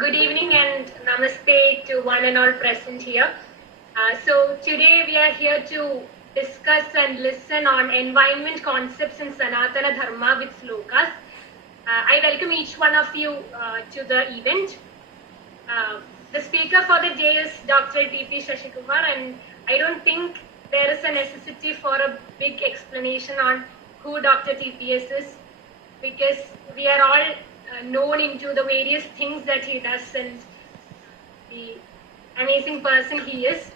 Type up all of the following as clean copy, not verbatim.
Good evening and namaste to one and all present here. So today we are here to discuss and listen on environment concepts in Sanatana Dharma with slokas. I welcome each one of you to the event. The speaker for the day is Dr. T.P. Shashikumar, and I don't think there is a necessity for a big explanation on who Dr. TPS is, because we are all known into the various things that he does and the amazing person he is.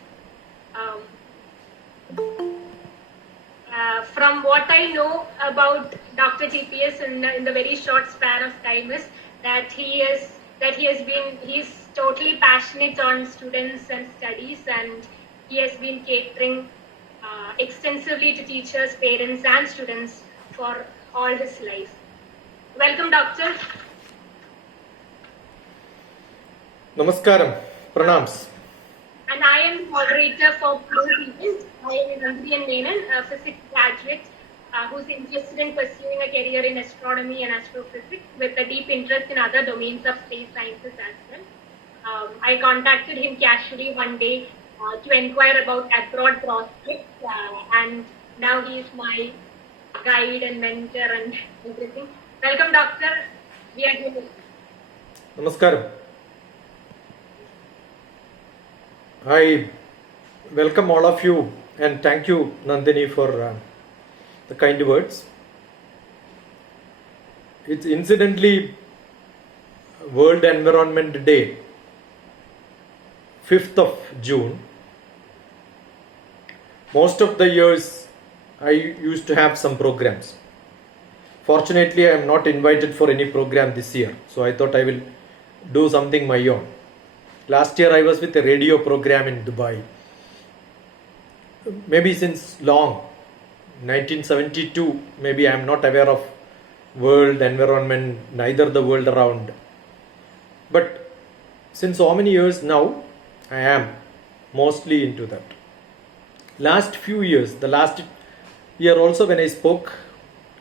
From what I know about Dr. TPS in the very short span of time is that he's totally passionate on students and studies, and he has been catering extensively to teachers, parents and students for all his life. Welcome, Doctor. Namaskaram, pranams. And I am moderator for today's event. I am Nandrian Menon, a physics graduate who's interested in pursuing a career in astronomy and astrophysics with a deep interest in other domains of space sciences as well. I contacted him casually one day to inquire about abroad prospects, and now he is my guide and mentor and everything. Welcome, Doctor. We are here. Namaskaram. I welcome all of you and thank you, Nandini, for the kind words. It's incidentally World Environment Day, 5th of June. Most of the years I used to have some programs. Fortunately, I am not invited for any program this year, so I thought I will do something my own. Last year I was with a radio program in Dubai. Maybe since long, 1972, maybe I am not aware of world environment, neither the world around. But since so many years now, I am mostly into that. Last few years, the last year also when I spoke,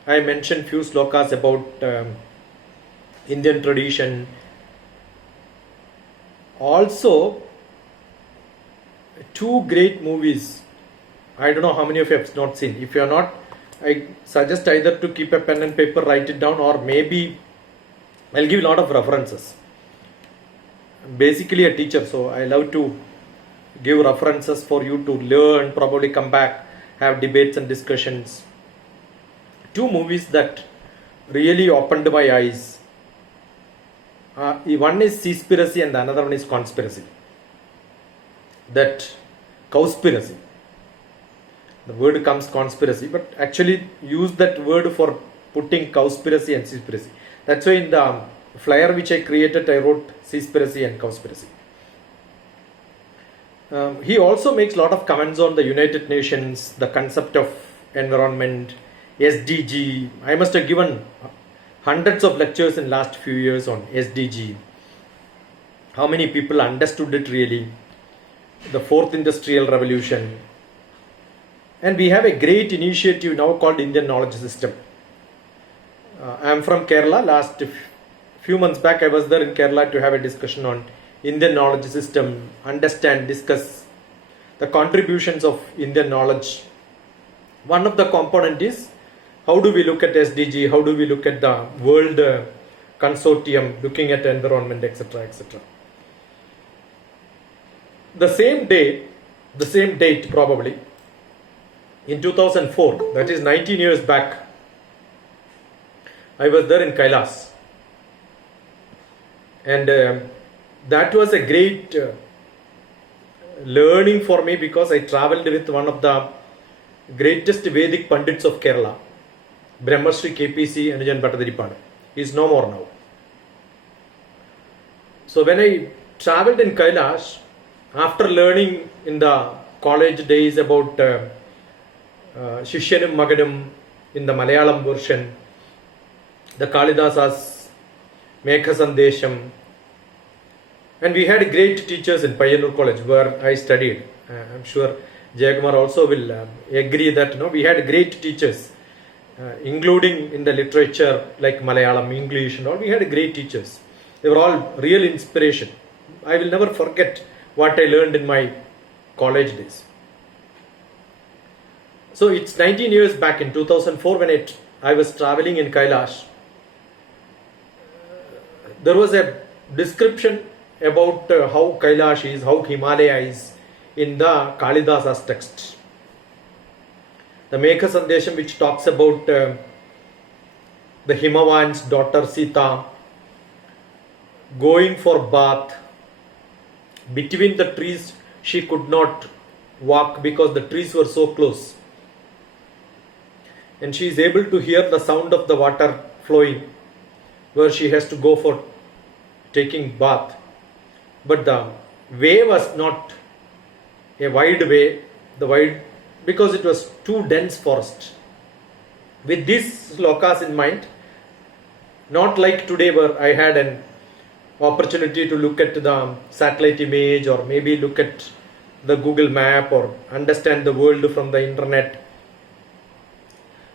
I mentioned few slokas about Indian tradition. Also, two great movies. I don't know how many of you have not seen. If you are not, I suggest either to keep a pen and paper, write it down, or maybe I'll give a lot of references. I'm basically a teacher, so I love to give references for you to learn, probably come back, have debates and discussions. Two movies that really opened my eyes. One is Seaspiracy and the another one is Conspiracy. That Cowspiracy. The word comes conspiracy, but actually use that word for putting Cowspiracy and Seaspiracy. That's why in the flyer which I created, I wrote Seaspiracy and Cowspiracy. He also makes a lot of comments on the United Nations, the concept of environment, SDG. I must have given hundreds of lectures in last few years on SDG. How many people understood it really? The fourth industrial revolution. And we have a great initiative now called Indian Knowledge System. I am from Kerala. Last few months back I was there in Kerala to have a discussion on Indian Knowledge System, understand, discuss the contributions of Indian knowledge. One of the component is how do we look at SDG, how do we look at the world consortium, looking at environment, etc., etc. The same date probably, in 2004, that is 19 years back, I was there in Kailas. And that was a great learning for me, because I traveled with one of the greatest Vedic Pandits of Kerala, Brahmashri KPC Anujan Bhattadirippadu. He is no more now. So when I traveled in Kailash, after learning in the college days about Shishyanum Maganum in the Malayalam version, the Kalidasa's Megha Sandesham, and we had great teachers in Payyanur College where I studied. I'm sure Jayakumar also will agree that we had great teachers, including in the literature like Malayalam, English and all. We had great teachers. They were all real inspiration. I will never forget what I learned in my college days. So it's 19 years back in 2004 when I was traveling in Kailash. There was a description about how Kailash is, how Himalaya is in the Kalidasa's text. The Mekha Sandesham, which talks about the Himavan's daughter Sita going for bath. Between the trees she could not walk because the trees were so close. And she is able to hear the sound of the water flowing where she has to go for taking bath. But the way was not a wide way, because it was too dense forest. With these slokas in mind, not like today where I had an opportunity to look at the satellite image or maybe look at the Google map or understand the world from the internet.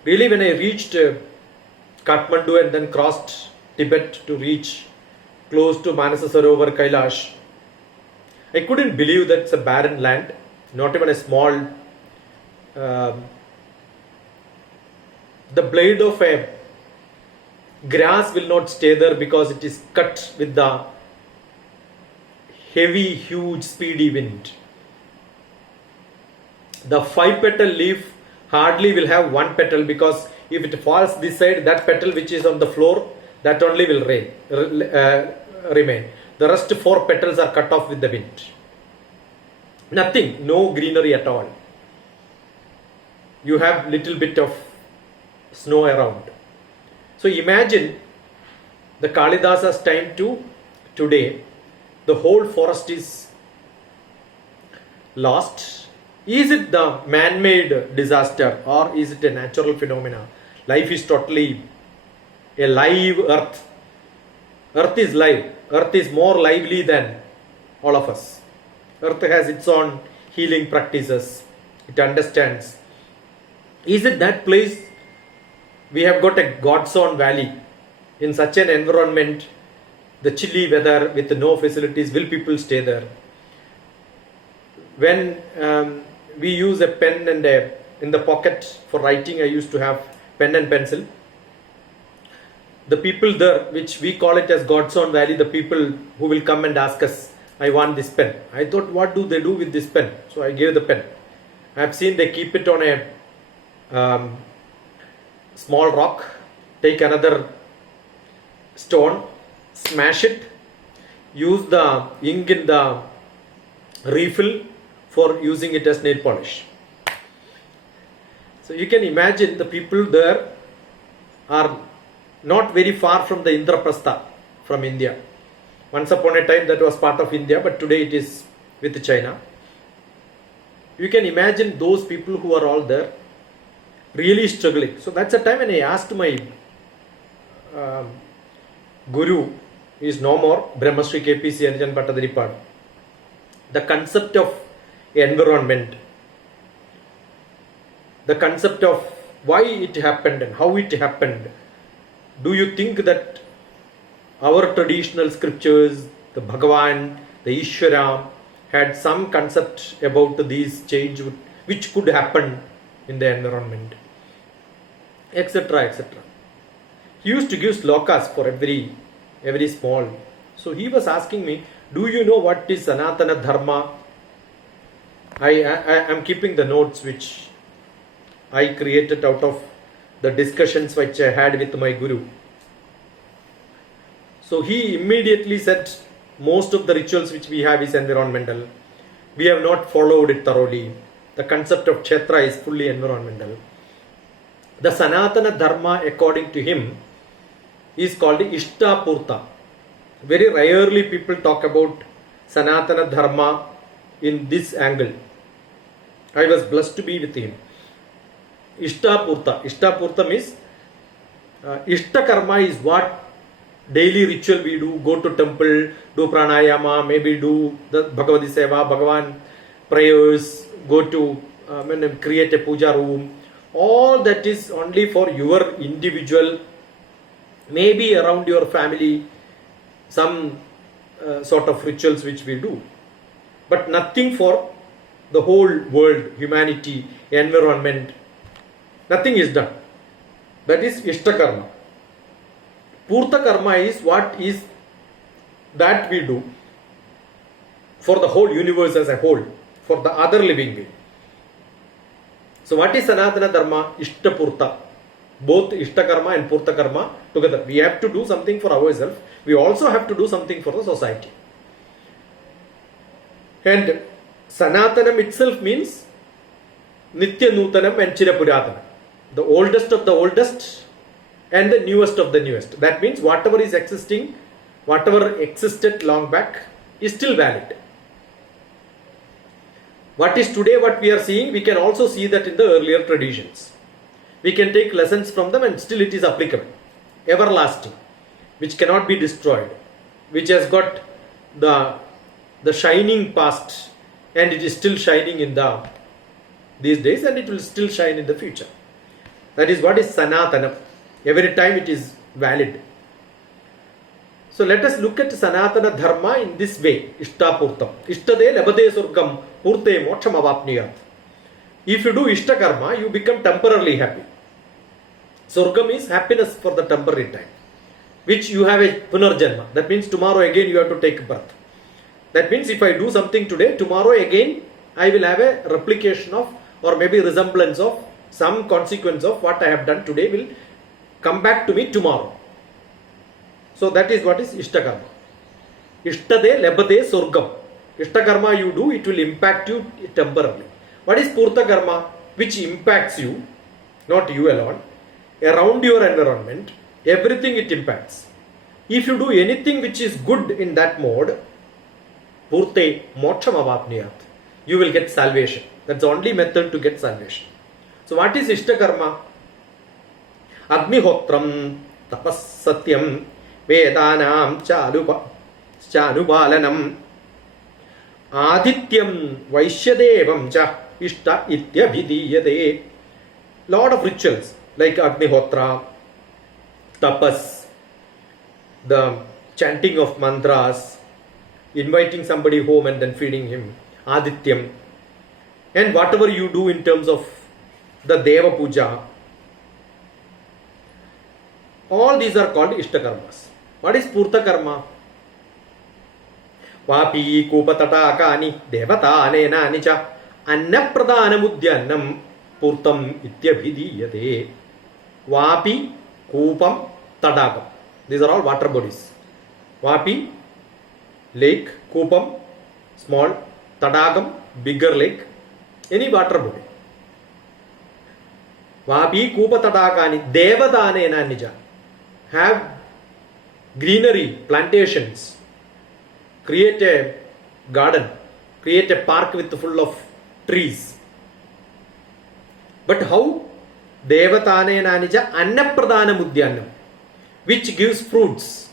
Really, when I reached Kathmandu and then crossed Tibet to reach close to Manasa Sarovar Kailash, I couldn't believe that it's a barren land, not even a small the blade of a grass will not stay there because it is cut with the heavy, huge, speedy wind. The 5-petal leaf hardly will have 1 petal, because if it falls this side, that petal which is on the floor, that only will remain. The rest 4 petals are cut off with the wind. Nothing, no greenery at all. You have little bit of snow around. So imagine the Kalidasa's time to today, the whole forest is lost. Is it the man-made disaster or is it a natural phenomena? Life is totally a live earth. Earth is live. Earth is more lively than all of us. Earth has its own healing practices. It understands. Is it that place? We have got a God's own valley. In such an environment, the chilly weather with no facilities, will people stay there? When we use a pen and in the pocket for writing, I used to have pen and pencil. The people there, which we call it as God's own valley, the people who will come and ask us, I want this pen. I thought, what do they do with this pen? So I gave the pen. I have seen they keep it on a small rock, take another stone, smash it, use the ink in the refill for using it as nail polish. So you can imagine the people there are not very far from the Indraprastha from India. Once upon a time that was part of India, but today it is with China. You can imagine those people who are all there really struggling. So that's the time when I asked my Guru, he is no more, Brahmashri KPC Anjan Bhattadharipad, the concept of environment, the concept of why it happened and how it happened. Do you think that our traditional scriptures, the Bhagavan, the Ishvara, had some concept about these change which could happen in the environment, etc., etc. He used to give slokas for every small. So he was asking me, do you know what is Sanatana Dharma? I am keeping the notes which I created out of the discussions which I had with my Guru. So he immediately said, most of the rituals which we have is environmental. We have not followed it thoroughly. The concept of Kshetra is fully environmental. The Sanatana Dharma, according to him, is called Ishtapurta. Very rarely people talk about Sanatana Dharma in this angle. I was blessed to be with him. Ishtapurta. Ishtapurta means Ishta Karma is what daily ritual we do. Go to temple, do pranayama, maybe do the Bhagavati Seva, Bhagavan prayers, go to create a puja room. All that is only for your individual, maybe around your family, some sort of rituals which we do, but nothing for the whole world, humanity, environment. Nothing is done. That is Ishta Karma. Purta Karma is what is that we do for the whole universe as a whole, for the other living being. So what is Sanatana Dharma? Ishta Purta. Both Ishta Karma and Purta Karma together. We have to do something for ourselves. We also have to do something for the society. And Sanatanam itself means Nitya Nutanam and Chirapuratana. The oldest of the oldest and the newest of the newest. That means whatever is existing, whatever existed long back is still valid. What is today, what we are seeing, we can also see that in the earlier traditions. We can take lessons from them and still it is applicable. Everlasting, which cannot be destroyed, which has got the shining past, and it is still shining in these days, and it will still shine in the future. That is what is Sanatana. Every time it is valid. So let us look at Sanatana Dharma in this way. Ishta Purtam. Ishtade labade surgam purte moksham avapniyat. If you do Ishta Karma, you become temporarily happy. Surgam is happiness for the temporary time, which you have a punarjanma. That means tomorrow again you have to take birth. That means if I do something today, tomorrow again I will have a replication of, or maybe resemblance of, some consequence of what I have done today will come back to me tomorrow. So that is what is Ishta Karma. Ishtade labade surgam. Ishta Karma you do, it will impact you temporarily. What is Purta Karma? Which impacts you, not you alone, around your environment, everything it impacts. If you do anything which is good in that mode, Purte moksham avapniyat, you will get salvation. That's the only method to get salvation. So what is Ishta Karma? Agnihotram tapas satyam vedanam chanubalanam adityam vaishyadevam cha ishta ityabhidiyate. Lot of rituals like Agnihotra, tapas, the chanting of mantras, inviting somebody home and then feeding him, Adityam, and whatever you do in terms of the Deva Puja, all these are called Ishta Karmas. What is Purta Karma? Vapi Kupatatakani Devata Anena Nicha Annapradhanamudyanam Purtam Ityabhidiyate. Vapi, Kupam, Tadakam. These are all water bodies. Vapi, lake, Kupam, small, Tadakam, bigger lake, any water body. Vapi, Kupa, Tadakani, Devadanena Nija. Have greenery, plantations, create a garden, create a park with full of trees. But how? Devatanena Nija Annapradhana Mudyanam, which gives fruits.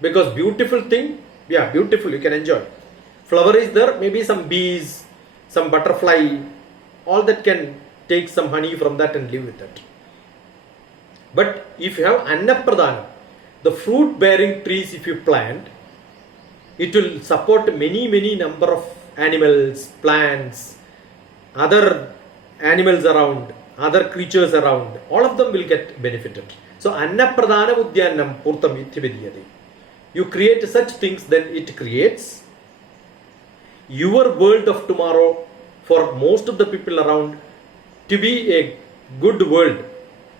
Because beautiful thing, yeah, beautiful, you can enjoy. Flower is there, maybe some bees, some butterfly, all that can take some honey from that and live with it. But if you have Annapradhana, the fruit bearing trees if you plant, it will support many number of animals, plants, other animals around, other creatures around, all of them will get benefited. So Annapradhana Udyanam Purtam Ityabhidiyate. You create such things, then it creates your world of tomorrow for most of the people around to be a good world,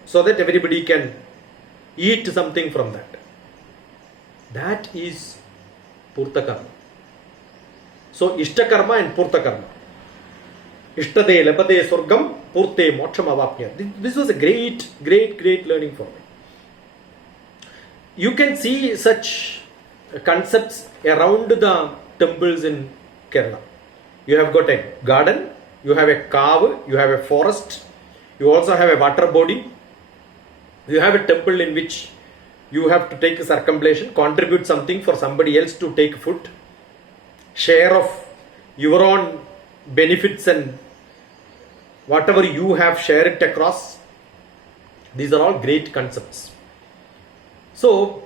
so that everybody can eat something from that. That is Purta Karma. So Ishta Karma and Purta Karma. Ishtade labade surgam purte moksham avapniyat. This was a great learning for me. You can see such concepts around the temples in Kerala. You have got a garden, you have a cow, you have a forest, you also have a water body, you have a temple in which you have to take a circumambulation, contribute something for somebody else to take food, share of your own benefits and whatever you have, share it across. These are all great concepts. So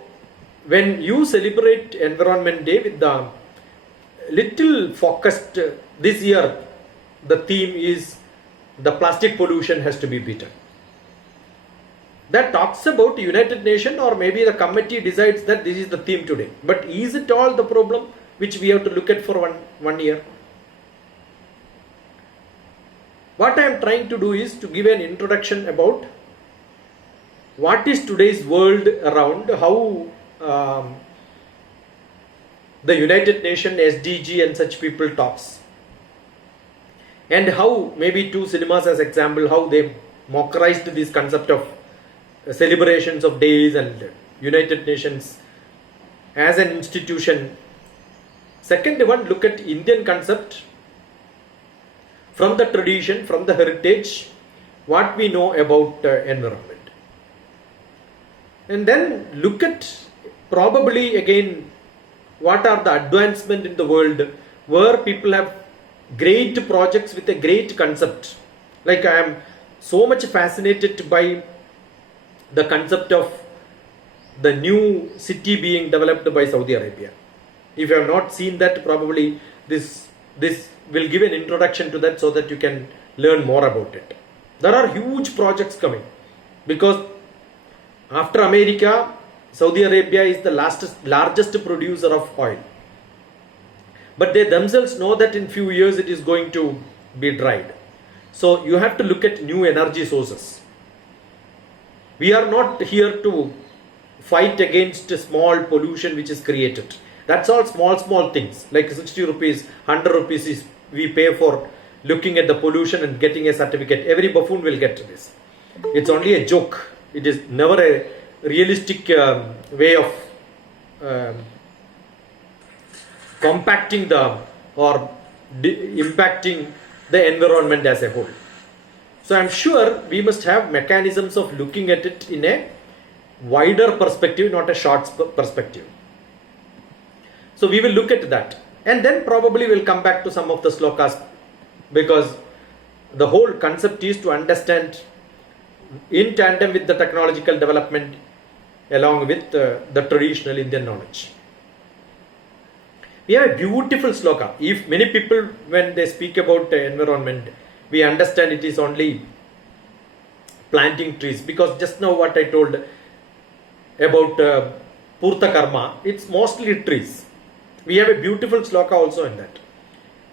when you celebrate Environment Day with the little focused, this year the theme is the plastic pollution has to be beaten. That talks about United Nations, or maybe the committee decides that this is the theme today. But is it all the problem which we have to look at for one year? What I am trying to do is to give an introduction about what is today's world around, how the United Nations, SDG and such people talks, and how maybe two cinemas as example, how they mockerized this concept of celebrations of days and United Nations as an institution. Second one, look at Indian concept from the tradition, from the heritage, what we know about environment. And then look at probably again what are the advancement in the world where people have great projects with a great concept. Like I am so much fascinated by the concept of the new city being developed by Saudi Arabia. If you have not seen that, probably this will give an introduction to that so that you can learn more about it. There are huge projects coming because after America, Saudi Arabia is the largest producer of oil. But they themselves know that in few years it is going to be dried. So you have to look at new energy sources. We are not here to fight against small pollution which is created. That's all small things like 60 rupees, 100 rupees is we pay for looking at the pollution and getting a certificate. Every buffoon will get this. It's only a joke. It is never a realistic way of compacting or impacting the environment as a whole. So I'm sure we must have mechanisms of looking at it in a wider perspective, not a short perspective. So we will look at that, and then probably we'll come back to some of the slokas, because the whole concept is to understand in tandem with the technological development along with the traditional Indian knowledge. We have a beautiful sloka. If many people, when they speak about environment, we understand it is only planting trees, because just now what I told about Purta Karma, it's mostly trees. We have a beautiful sloka also in that.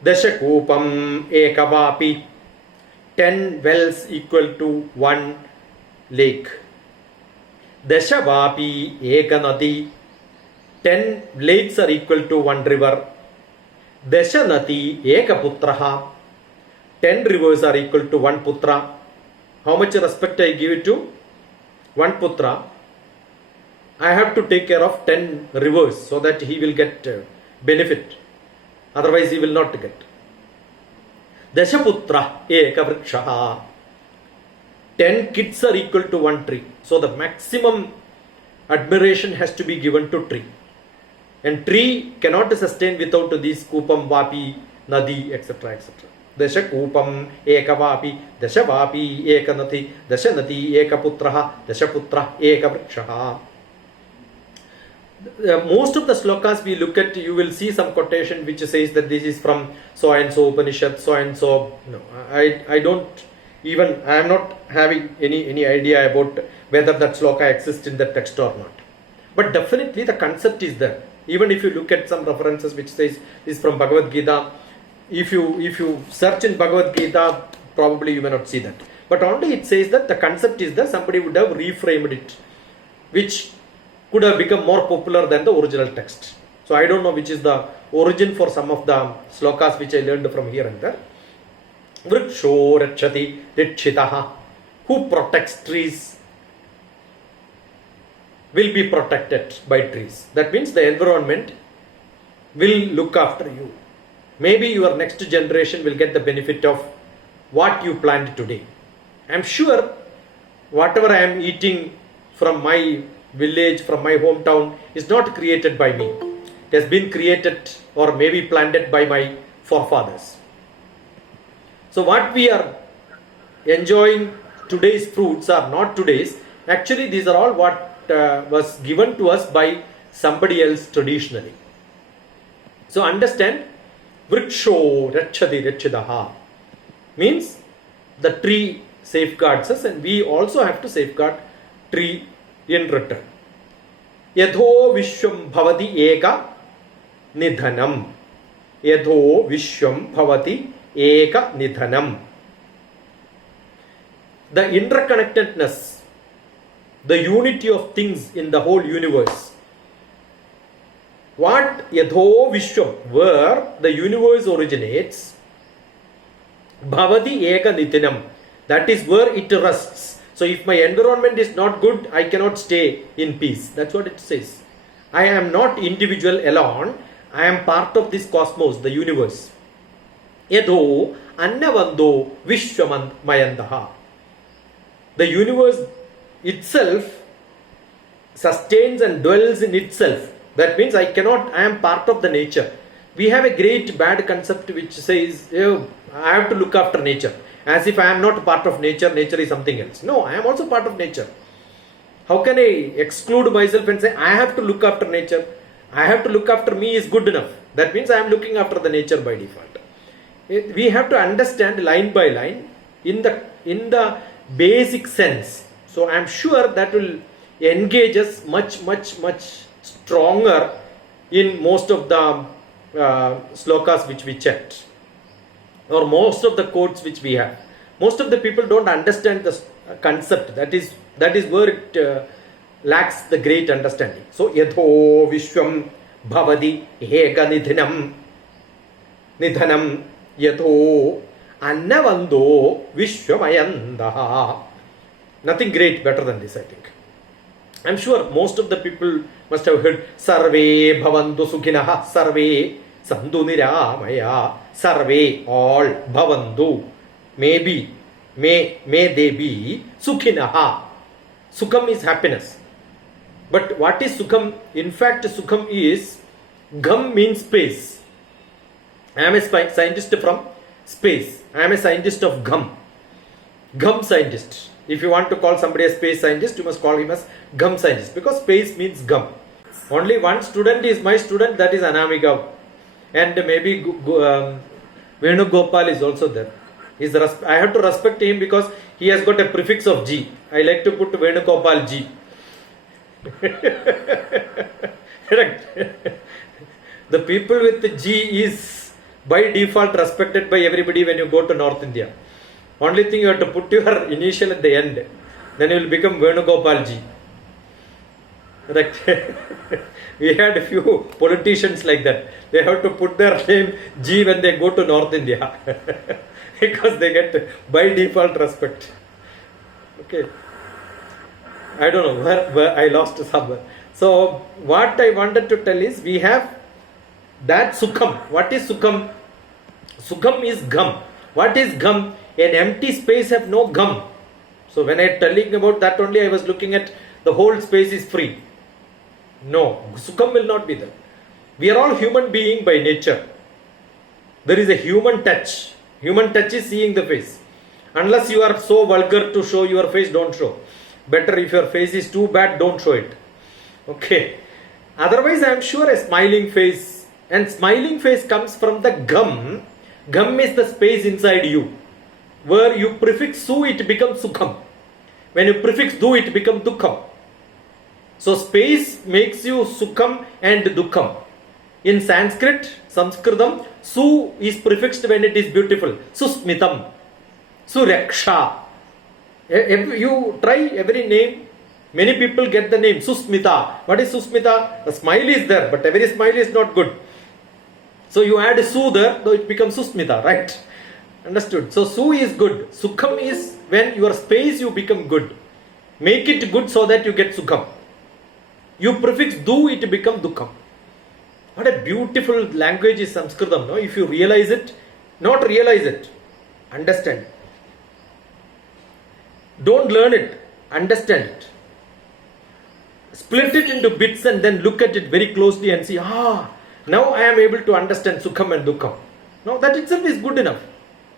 Dashakupam ekavapi, 10 wells equal to 1 lake. Dashavapi ekanati, 10 lakes are equal to 1 river. Dashanati ekaputraha, 10 rivers are equal to 1 putra. How much respect I give it to 1 putra? I have to take care of 10 rivers so that he will get benefit. Otherwise he will not get. Dashaputra eka vrikshaha, 10 kids are equal to 1 tree. So the maximum admiration has to be given to tree. And tree cannot sustain without these kupam, vapi, nadi, etc. etc. Dashakupam ekavapi, dashavapi ekanati, dashanati ekaputraha, dashaputra ekavrikshaha. Most of the slokas we look at, you will see some quotation which says that this is from so and so Upanishad, so and so. No, I don't even, I am not having any idea about whether that sloka exists in the text or not. But definitely the concept is there. Even if you look at some references which says is from Bhagavad Gita, if you search in Bhagavad Gita, probably you may not see that. But only it says that the concept is there. Somebody would have reframed it, which could have become more popular than the original text. So I don't know which is the origin for some of the slokas which I learned from here and there. Vriksho rachati rikshitaha, who protects trees will be protected by trees. That means the environment will look after you. Maybe your next generation will get the benefit of what you planned today. I am sure whatever I am eating from my village, from my hometown, is not created by me. It has been created or maybe planted by my forefathers. So what we are enjoying, today's fruits are not today's. Actually these are all what was given to us by somebody else traditionally. So understand, vriksho rachati rachidaha means the tree safeguards us, and we also have to safeguard tree in return. Yadho vishwam bhavati eka nidhanam. Yadho vishwam bhavati eka nidhanam. The interconnectedness, the unity of things in the whole universe. What yadho vishwam, where the universe originates, bhavati eka nidhanam, that is where it rests. So if my environment is not good, I cannot stay in peace. That's what it says. I am not individual alone. I am part of this cosmos, the universe. Yadho annavando vishwamayandaha. The universe itself sustains and dwells in itself. That means I am part of the nature. We have a great bad concept which says, I have to look after nature. As if I am not part of nature, nature is something else. No, I am also part of nature. How can I exclude myself and say, I have to look after nature? I have to look after me is good enough. That means I am looking after the nature by default. We have to understand line by line in the basic sense. So I am sure that will engage us much stronger in most of the slokas which we checked, or most of the quotes which we have. Most of the people don't understand the concept. That is where it lacks the great understanding. So yadho vishwam bhavati eka nidhanam yadho annavando vishwamayandaha. Nothing great better than this, I think. I'm sure most of the people must have heard sarve bhavantu sukhinaha, sarve sandhu niramaya, sarve all bhavantu, may they be sukhinaha. Sukham is happiness. But what is sukham? In fact, sukham is, gham means space. I am a scientist from space. I am a scientist of gham. Gham scientist. If you want to call somebody a space scientist, you must call him as gham scientist, because space means gham. Only one student is my student, that is Anamika. And maybe Venugopal is also there. I have to respect him because he has got a prefix of G. I like to put Venugopal G. The people with G is by default respected by everybody when you go to North India. Only thing, you have to put your initial at the end. Then you will become Venugopal G. Right? We had a few politicians like that. They have to put their name G when they go to North India. Because they get by default respect. Okay. I don't know where I lost somewhere. So what I wanted to tell is, we have that sukham. What is sukham? Sukham is gham. What is gham? An empty space have no gham. So when I telling about that only, I was looking at the whole space is free. No, sukham will not be there. We are all human being by nature. There is a human touch. Human touch is seeing the face. Unless you are so vulgar to show your face, don't show. Better if your face is too bad, don't show it. Okay. Otherwise, I am sure a smiling face. And smiling face comes from the gham. Gham is the space inside you. Where you prefix su, it becomes sukham. When you prefix du, it becomes dukham. So space makes you sukham and dukham. In Sanskrit, Sanskritam, su is prefixed when it is beautiful. Susmitam, Suraksha. You try every name. Many people get the name Susmita. What is Susmita? The smile is there, but every smile is not good. So you add su there, though it becomes Susmita, right? Understood? So su is good. Sukham is when your space you become good. Make it good so that you get sukham. You prefix du, it becomes dukham. What a beautiful language is Sanskritam, no? If you realize it, not realize it, understand. Don't learn it, understand it. Split it into bits and then look at it very closely and see, now I am able to understand sukham and dukham. Now that itself is good enough.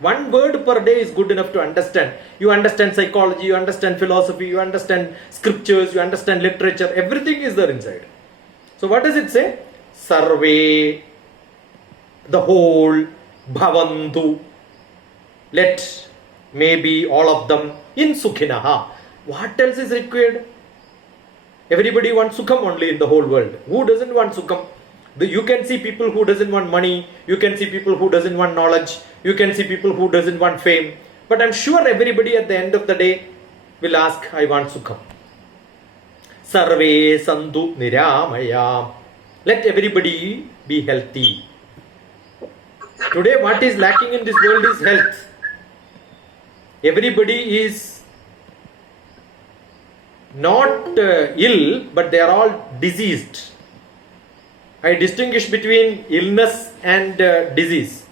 One word per day is good enough to understand. You understand psychology, you understand philosophy, you understand scriptures, you understand literature, everything is there inside. So what does it say? Sarve, the whole, bhavantu, let, maybe all of them, in sukhinaha. What else is required? Everybody wants sukham only in the whole world. Who doesn't want sukham? You can see people who doesn't want money. You can see people who doesn't want knowledge. You can see people who doesn't want fame. But I'm sure everybody at the end of the day will ask, I want sukham. Sarve santu niramaya. Let everybody be healthy. Today what is lacking in this world is health. Everybody is not ill, but they are all diseased. I distinguish between illness and disease.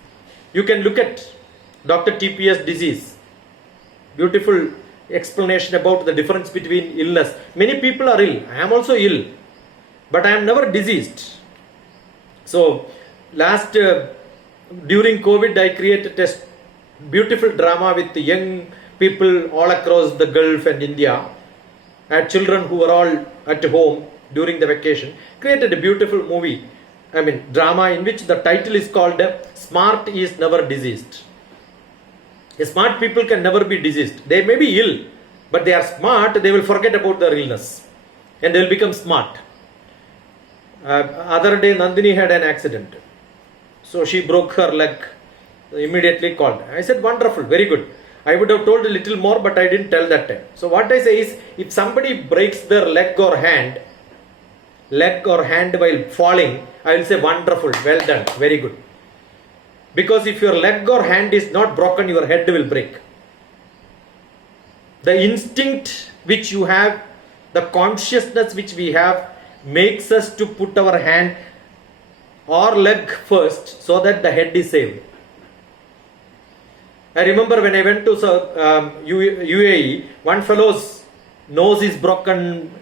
You can look at DrTPS disease. Beautiful explanation about the difference between illness. Many people are ill. I am also ill, but I am never diseased. So during COVID, I created a beautiful drama with young people all across the Gulf and India. I had children who were all at home during the vacation. Created a beautiful movie, drama, in which the title is called Smart is Never Diseased. Smart people can never be diseased. They may be ill, but they are smart. They will forget about their illness and they will become smart. Other day, Nandini had an accident. So she broke her leg. Immediately called. I said, wonderful, very good. I would have told a little more, but I didn't tell that time. So what I say is, if somebody breaks their leg or hand while falling, I will say, wonderful, well done, very good. Because if your leg or hand is not broken, your head will break. The instinct which you have, the consciousness which we have, makes us to put our hand or leg first so that the head is saved. I remember when I went to UAE, one fellow's nose is broken,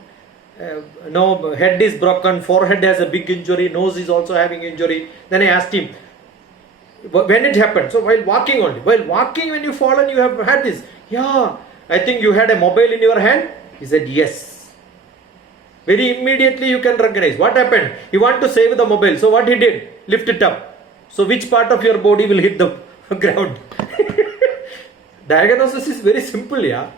head is broken, forehead has a big injury, nose is also having injury. Then I asked him, when it happened? So while walking only. While walking, when you fall and you have had this. Yeah, I think you had a mobile in your hand. He said, yes. Very immediately you can recognize. What happened? He wanted to save the mobile. So what he did? Lift it up. So which part of your body will hit the ground? Diagnosis is very simple, yeah.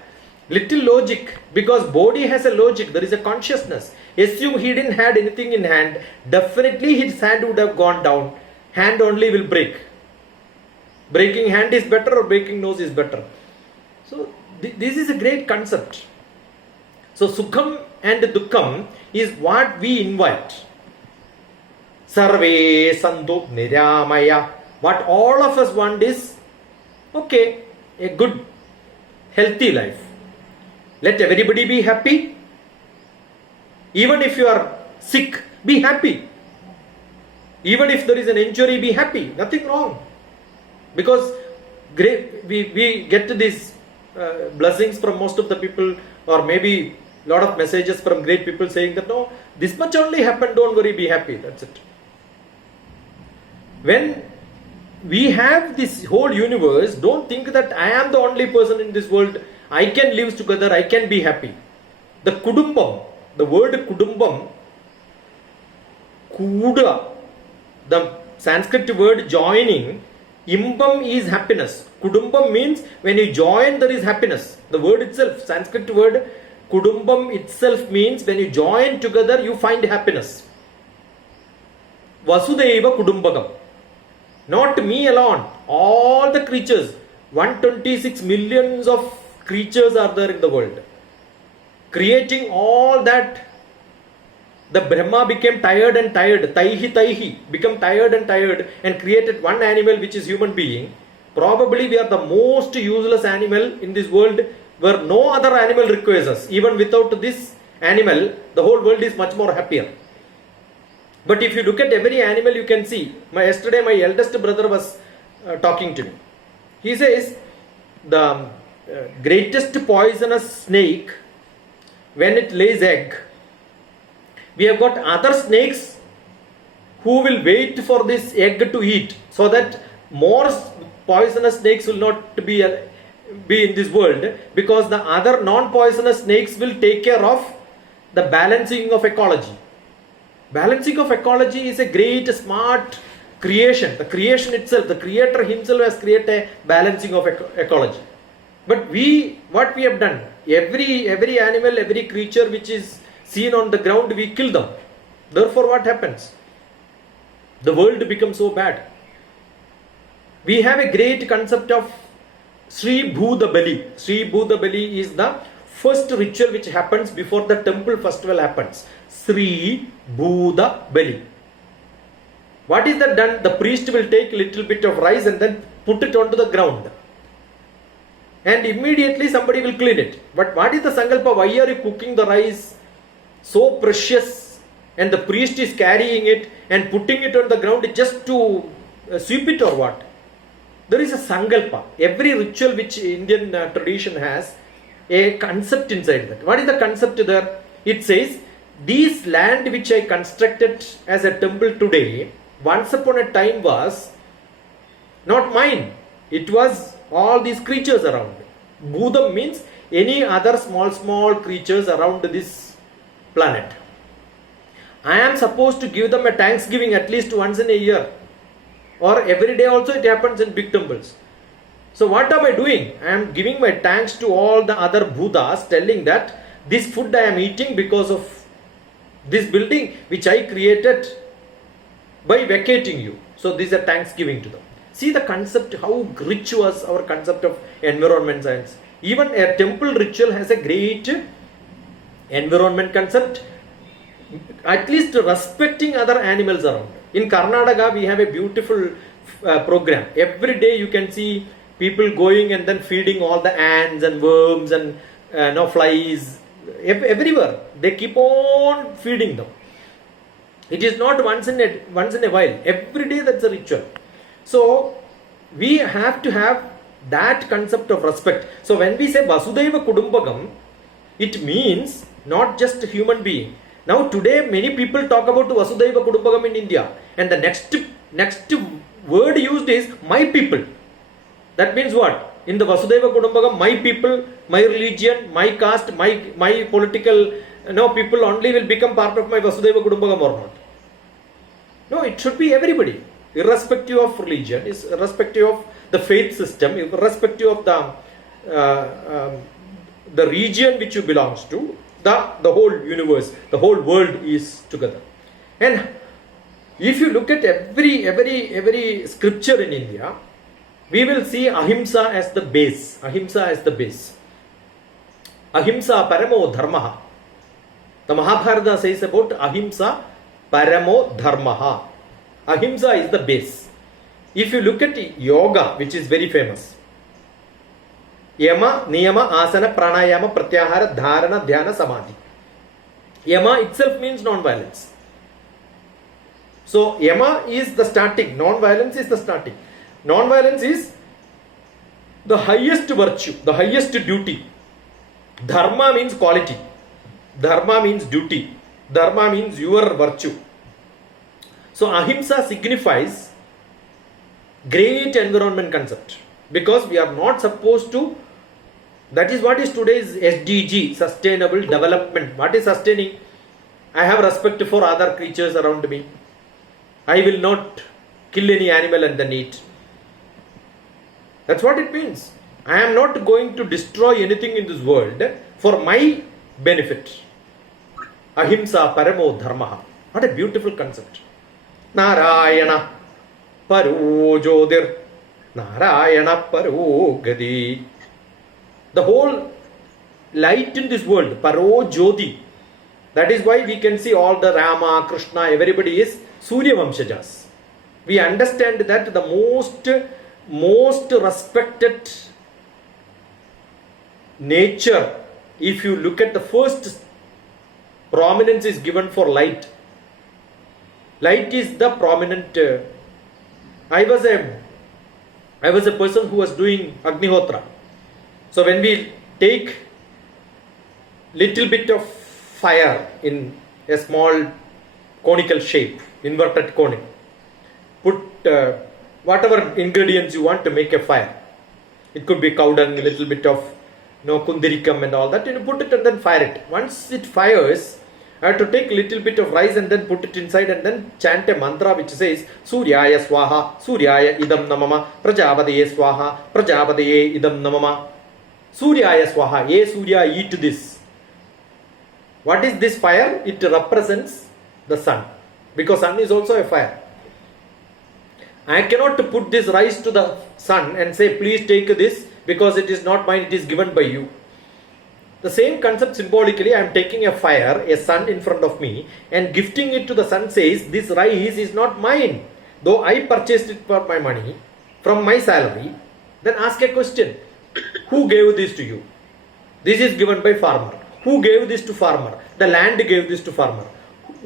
Little logic, because body has a logic, there is a consciousness. Assume he didn't have anything in hand, definitely his hand would have gone down. Hand only will break. Breaking hand is better or breaking nose is better. So this is a great concept. So sukham and dukkham is what we invite. Sarve santu niramaya. What all of us want is, okay, a good, healthy life. Let everybody be happy. Even if you are sick, be happy. Even if there is an injury, be happy. Nothing wrong. Because we get these blessings from most of the people, or maybe a lot of messages from great people saying that, no, this much only happened, don't worry, be happy. That's it. When we have this whole universe, don't think that I am the only person in this world. I can live together, I can be happy. The kudumbam, the word kudumbam, kuda, the Sanskrit word joining, imbam is happiness. Kudumbam means when you join, there is happiness. The word itself, Sanskrit word kudumbam itself means when you join together, you find happiness. Vasudeva kudumbagam. Not me alone, all the creatures, 126 millions of creatures are there in the world. Creating all that, the Brahma became tired and tired, taihi, become tired and created one animal which is human being. Probably we are the most useless animal in this world, where no other animal requires us. Even without this animal, the whole world is much more happier. But if you look at every animal, you can see. Yesterday my eldest brother was talking to me. He says the greatest poisonous snake, when it lays egg, we have got other snakes who will wait for this egg to eat, so that more poisonous snakes will not be in this world, because the other non-poisonous snakes will take care of the balancing of ecology. Balancing of ecology is a great, smart creation. The creation itself, the creator himself has created a balancing of ecology. But what we have done, every animal, every creature which is seen on the ground, we kill them. Therefore, what happens? The world becomes so bad. We have a great concept of Sri Bhuda Bali. Sri Bhuda Bali is the first ritual which happens before the temple festival happens. Sri Bhuda Bali. What is that done? The priest will take a little bit of rice and then put it onto the ground. And immediately somebody will clean it. But what is the Sankalpa? Why are you cooking the rice so precious? And the priest is carrying it and putting it on the ground just to sweep it or what? There is a Sankalpa. Every ritual which Indian tradition has a concept inside that. What is the concept there? It says, this land which I constructed as a temple today, once upon a time was not mine. It was all these creatures around. Bhudam means any other small creatures around this planet. I am supposed to give them a thanksgiving at least once in a year. Or every day also it happens in big temples. So what am I doing? I am giving my thanks to all the other Buddhas, telling that this food I am eating because of this building which I created by vacating you. So this is a thanksgiving to them. See the concept, how rich was our concept of environment science. Even a temple ritual has a great environment concept, at least respecting other animals around. In Karnataka, we have a beautiful program. Every day you can see people going and then feeding all the ants and worms and flies. Everywhere. They keep on feeding them. It is not once in a while. Every day that's a ritual. So we have to have that concept of respect. So when we say Vasudhaiva Kudumbakam, it means not just a human being. Now today many people talk about Vasudhaiva Kudumbakam in India, and the next word used is my people. That means what? In the Vasudhaiva Kudumbakam, my people, my religion, my caste, my political people only will become part of my Vasudhaiva Kudumbakam or not. No, it should be everybody, irrespective of religion, irrespective of the faith system, irrespective of the region which you belongs to. The whole universe, the whole world is together. And if you look at every scripture in India, we will see Ahimsa as the base. Ahimsa as the base. Ahimsa paramo dharmaha. The Mahabharata says about Ahimsa paramo dharmaha. Ahimsa is the base. If you look at yoga, which is very famous, Yama, Niyama, Asana, Pranayama, Pratyahara, Dharana, Dhyana, Samadhi. Yama itself means non-violence. So Yama is the starting, non-violence is the starting. Non-violence is the highest virtue, the highest duty. Dharma means quality. Dharma means duty. Dharma means your virtue. So Ahimsa signifies great environment concept, because we are not supposed to. That is what is today's SDG, sustainable development. What is sustaining? I have respect for other creatures around me. I will not kill any animal and then eat. That's what it means. I am not going to destroy anything in this world for my benefit. Ahimsa paramo dharmaha. What a beautiful concept. Narayana paro jyotir. Narayana paro gadi. The whole light in this world, paro jyoti. That is why we can see all the Rama, Krishna, everybody is Surya Vamshajas. We understand that the most respected nature, if you look at the first prominence is given for light. Light is the prominent. I was a person who was doing Agnihotra. So when we take little bit of fire in a small conical shape, inverted conic, put whatever ingredients you want to make a fire. It could be cow dung, a little bit of kundirikam and all that, and you put it and then fire it. Once it fires, I have to take little bit of rice and then put it inside and then chant a mantra which says Suryaya Swaha, Suryaya Idam Namama, Prajapataye Swaha, Prajapataye Idam Namama. Suryaya Swaha, ye Surya, eat this. What is this fire? It represents the sun, because sun is also a fire. I cannot put this rice to the sun and say, please take this because it is not mine, it is given by you. The same concept symbolically, I am taking a fire, a sun in front of me and gifting it to the sun says, this rice is not mine. Though I purchased it for my money, from my salary, then ask a question. Who gave this to you? This is given by farmer. Who gave this to farmer? The land gave this to farmer.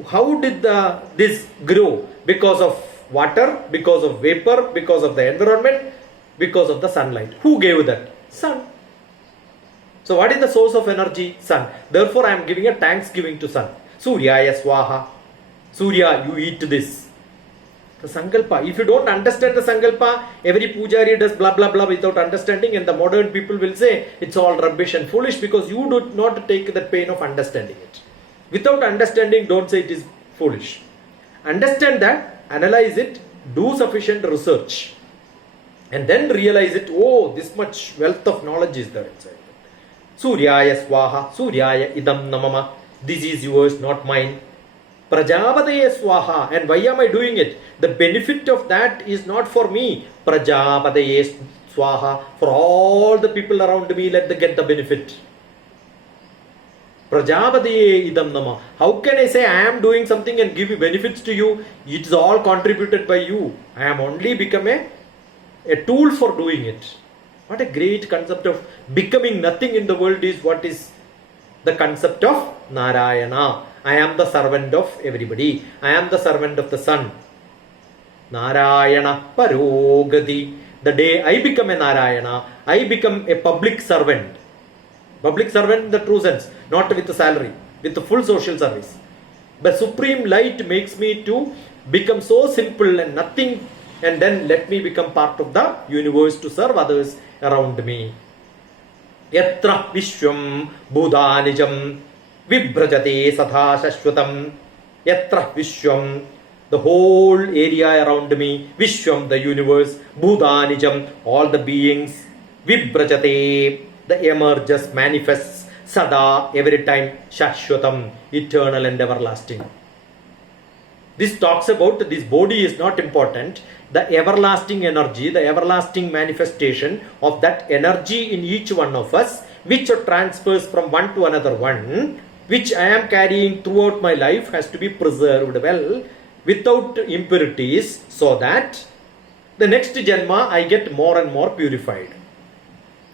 How did this grow? Because of water, because of vapor, because of the environment, because of the sunlight. Who gave that? Sun. So what is the source of energy? Sun. Therefore I am giving a thanksgiving to sun. Suryaya Swaha. Surya, you eat this. The Sankalpa. If you don't understand the Sankalpa, every Pujari does blah blah blah without understanding, and the modern people will say it's all rubbish and foolish because you do not take the pain of understanding it. Without understanding, don't say it is foolish. Understand that, analyze it, do sufficient research, and then realize it, oh, this much wealth of knowledge is there inside. Suryaya Swaha, Suryaya Idam Namama. This is yours, not mine. Prajapataye Swaha. And why am I doing it? The benefit of that is not for me. Prajapataye Swaha. For all the people around me, let them get the benefit. Prajapataye Idam Nama. How can I say I am doing something and give you benefits to you? It is all contributed by you. I am only become a tool for doing it. What a great concept of becoming nothing in the world is what is the concept of Narayana. I am the servant of everybody. I am the servant of the sun. Narayana Parogati. The day I become a Narayana, I become a public servant. Public servant in the true sense, not with a salary, with the full social service. The supreme light makes me to become so simple and nothing, and then let me become part of the universe to serve others around me. Yatra Vishwam Bhudanijam Vibrajate Sadha Shashwatam. Yatra Vishwam, the whole area around me, Vishwam, the universe, Bhudanijam, all the beings, Vibrajate, the emerges, manifests, Sada, every time, Shashwatam, eternal and everlasting. This talks about this body is not important. The everlasting energy, the everlasting manifestation of that energy in each one of us, which transfers from one to another one, which I am carrying throughout my life, has to be preserved well, without impurities, so that the next Janma I get more and more purified.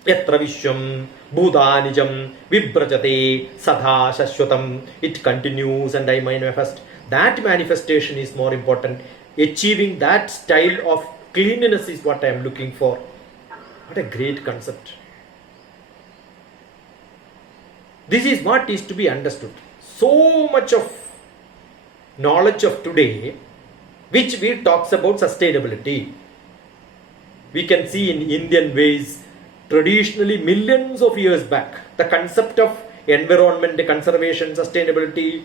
Yatra Vishwam Bhudanijam Vibrajate Sadha Shashwatam. It continues and I manifest. That manifestation is more important. Achieving that style of cleanliness is what I am looking for. What a great concept. This is what is to be understood. So much of knowledge of today, which we talks about sustainability. We can see in Indian ways, traditionally millions of years back, the concept of environment conservation, sustainability,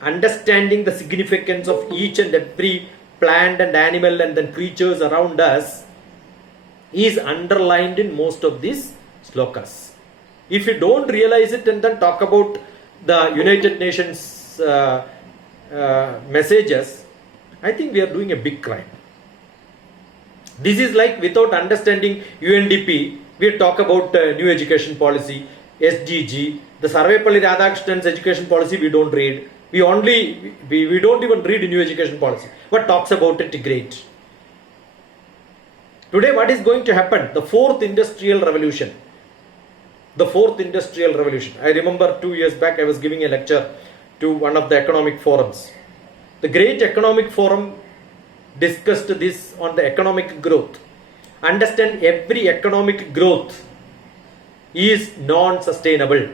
understanding the significance of each and every plant and animal and then creatures around us is underlined in most of these slokas. If you don't realize it and then talk about the United Nations messages, I think we are doing a big crime. This is like without understanding UNDP, we talk about new education policy, SDG, the Sarvepalli Radhakrishnan's education policy we don't read. We don't even read new education policy, but talks about it great. Today what is going to happen? The fourth industrial revolution. The fourth industrial revolution. I remember 2 years back I was giving a lecture to one of the economic forums. The great economic forum discussed this on the economic growth. Understand, every economic growth is non-sustainable.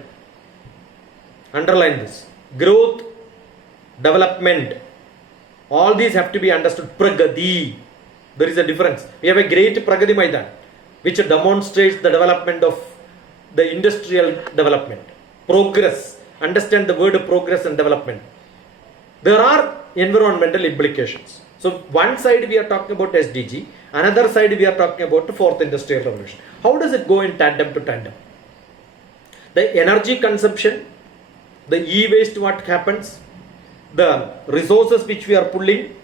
Underline this. Growth, development, all these have to be understood. Pragati. There is a difference. We have a great Pragati Maidan, which demonstrates the development of the industrial development. Progress. Understand the word progress and development. there are environmental implications. So one side we are talking about SDG, another side we are talking about the fourth industrial revolution. How does it go in tandem to tandem? The energy consumption, the e-waste, what happens, the resources which we are pulling.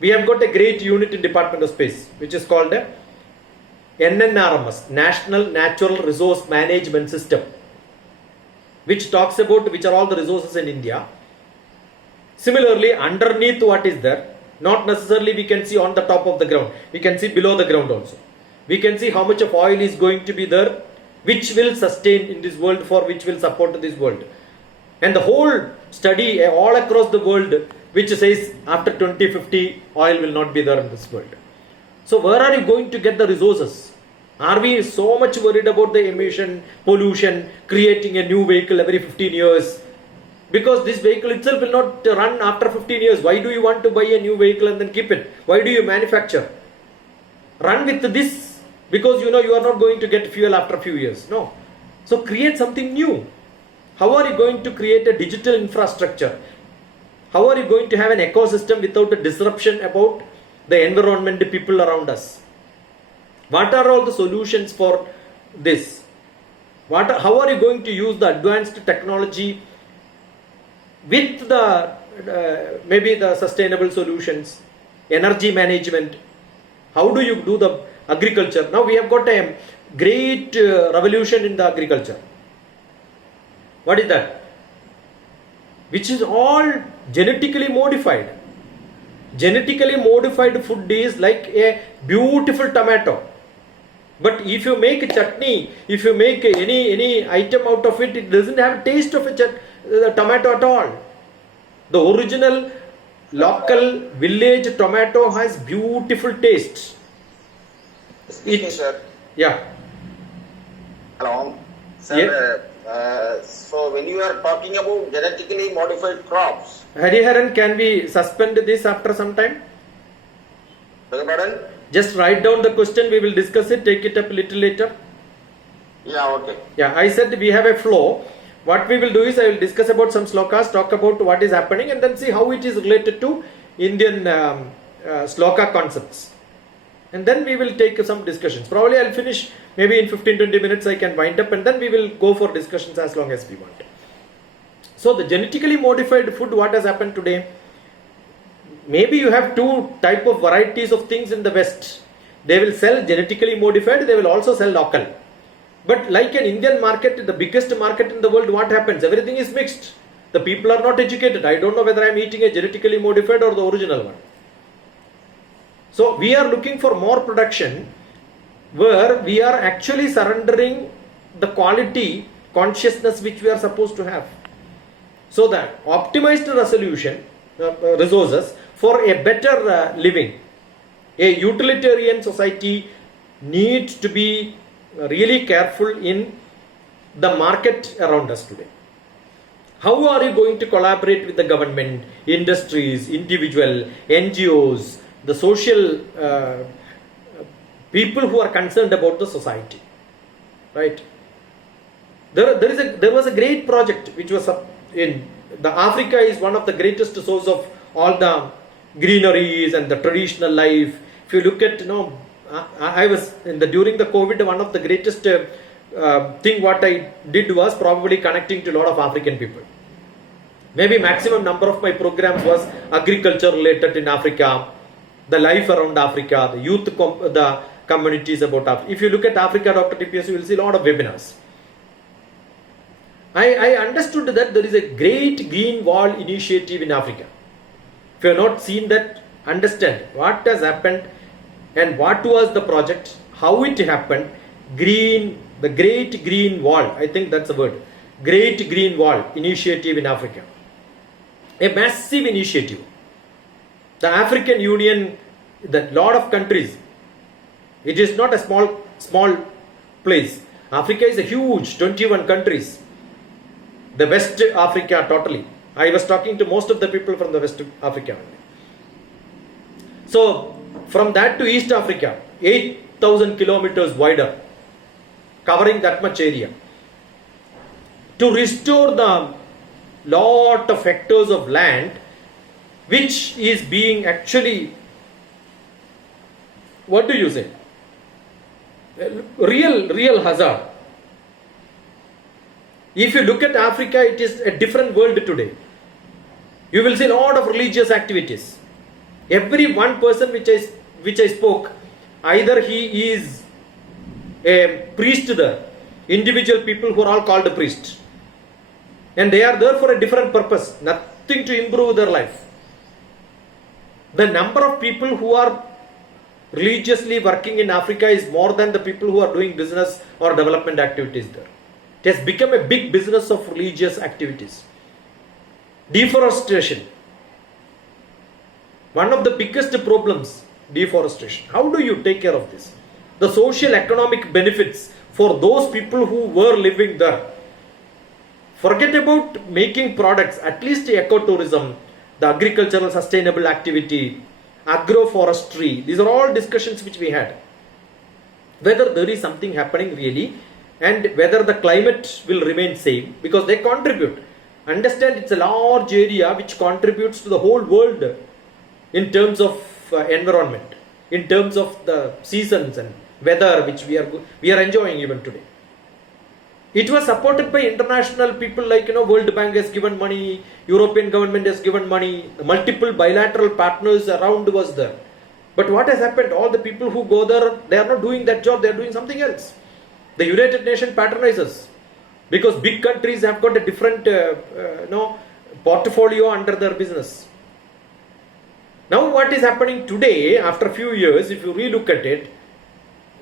We have got a great unit in Department of Space which is called a NNRMS, National Natural Resource Management System, which talks about which are all the resources in India. Similarly, underneath what is there, not necessarily we can see on the top of the ground, we can see below the ground also. We can see how much of oil is going to be there, which will sustain in this world, for which will support this world. And the whole study all across the world which says after 2050 oil will not be there in this world. So where are you going to get the resources? Are we so much worried about the emission, pollution, creating a new vehicle every 15 years? Because this vehicle itself will not run after 15 years. Why do you want to buy a new vehicle and then keep it? Why do you manufacture? Run with this because you know you are not going to get fuel after a few years. No. So create something new. How are you going to create a digital infrastructure? How are you going to have an ecosystem without a disruption about the environment, the people around us? What are all the solutions for this? How are you going to use the advanced technology with the maybe the sustainable solutions, energy management? How do you do the agriculture? Now we have got a great revolution in the agriculture. What is that? Which is all genetically modified. Genetically modified food is like a beautiful tomato. But if you make a chutney, if you make any item out of it, it doesn't have taste of a tomato at all. The original local village tomato has beautiful taste. Sir. Yeah. Hello. Sir, so when you are talking about genetically modified crops, Hariharan, can we suspend this after some time? pardon? Just write down the question, we will discuss it, take it up a little later. Yeah, okay. Yeah, I said we have a flow. What we will do is I will discuss about some slokas, talk about what is happening, and then see how it is related to Indian sloka concepts. And then we will take some discussions. Probably I will finish maybe in 15-20 minutes. I can wind up and then we will go for discussions as long as we want. So the genetically modified food, what has happened today? Maybe you have two type of varieties of things in the West. They will sell genetically modified, they will also sell local. But like an Indian market, the biggest market in the world, what happens? Everything is mixed. The people are not educated. I don't know whether I am eating a genetically modified or the original one. So we are looking for more production where we are actually surrendering the quality consciousness which we are supposed to have. So that optimized resources for a better living. A utilitarian society needs to be really careful in the market around us today. How are you going to collaborate with the government, industries, individual, NGOs, the social people who are concerned about the society, right? There was a great project which was in the Africa is one of the greatest source of all the greeneries and the traditional life. If you look at, I was during the COVID, one of the greatest thing what I did was probably connecting to a lot of African people. Maybe maximum number of my programs was agriculture related in Africa, the life around Africa, the youth, the communities about Africa. If you look at Africa, DrTPS, you will see a lot of webinars. I understood that there is a great green wall initiative in Africa. If you have not seen that, understand what has happened and what was the project, how it happened. The Great Green Wall, I think that's the word. Great Green Wall initiative in Africa. A massive initiative. The African Union, the lot of countries, it is not a small place. Africa is a huge 21 countries. The West Africa totally. I was talking to most of the people from the West Africa. So from that to East Africa, 8,000 kilometers wider, covering that much area. To restore the lot of hectares of land which is being actually, what do you say, real hazard. If you look at Africa, it is a different world today. You will see a lot of religious activities. Every one person which I spoke, either he is a priest there, individual people who are all called a priest, and they are there for a different purpose, nothing to improve their life. The number of people who are religiously working in Africa is more than the people who are doing business or development activities there. It has become a big business of religious activities. Deforestation. One of the biggest problems, deforestation. How do you take care of this? The social economic benefits for those people who were living there. Forget about making products, at least ecotourism, the agricultural sustainable activity, agroforestry. These are all discussions which we had. Whether there is something happening really, and whether the climate will remain same, because they contribute. Understand, it's a large area which contributes to the whole world in terms of environment, in terms of the seasons and weather which we are enjoying even today. It was supported by international people like, World Bank has given money, European government has given money, multiple bilateral partners around was there. But what has happened? All the people who go there, they are not doing that job, they are doing something else. The United Nations patronizes, because big countries have got a different portfolio under their business. Now what is happening today, after a few years, if you relook at it,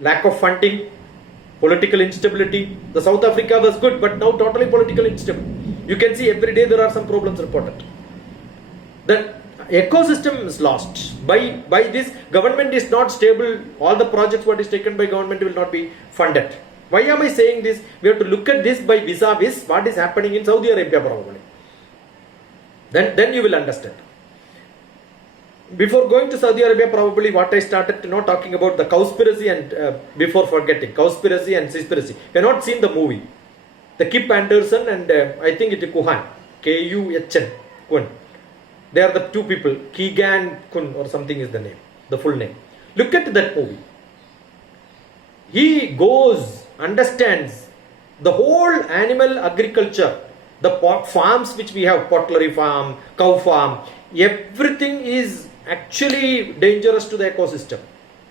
lack of funding, political instability. The South Africa was good, but now totally political instability. You can see every day there are some problems reported. The ecosystem is lost. By this, government is not stable. All the projects what is taken by government will not be funded. Why am I saying this? We have to look at this by vis-a-vis what is happening in Saudi Arabia probably. Then you will understand. Before going to Saudi Arabia, probably what I started talking about the cowspiracy and before forgetting, cowspiracy and seaspiracy. You have not seen the movie. The Kip Anderson and I think it is Kuhan, Kuhn, Kun. They are the two people, Keegan Kun or something is the name, the full name. Look at that movie. He goes, understands the whole animal agriculture, the farms which we have, poultry farm, cow farm, everything is actually dangerous to the ecosystem.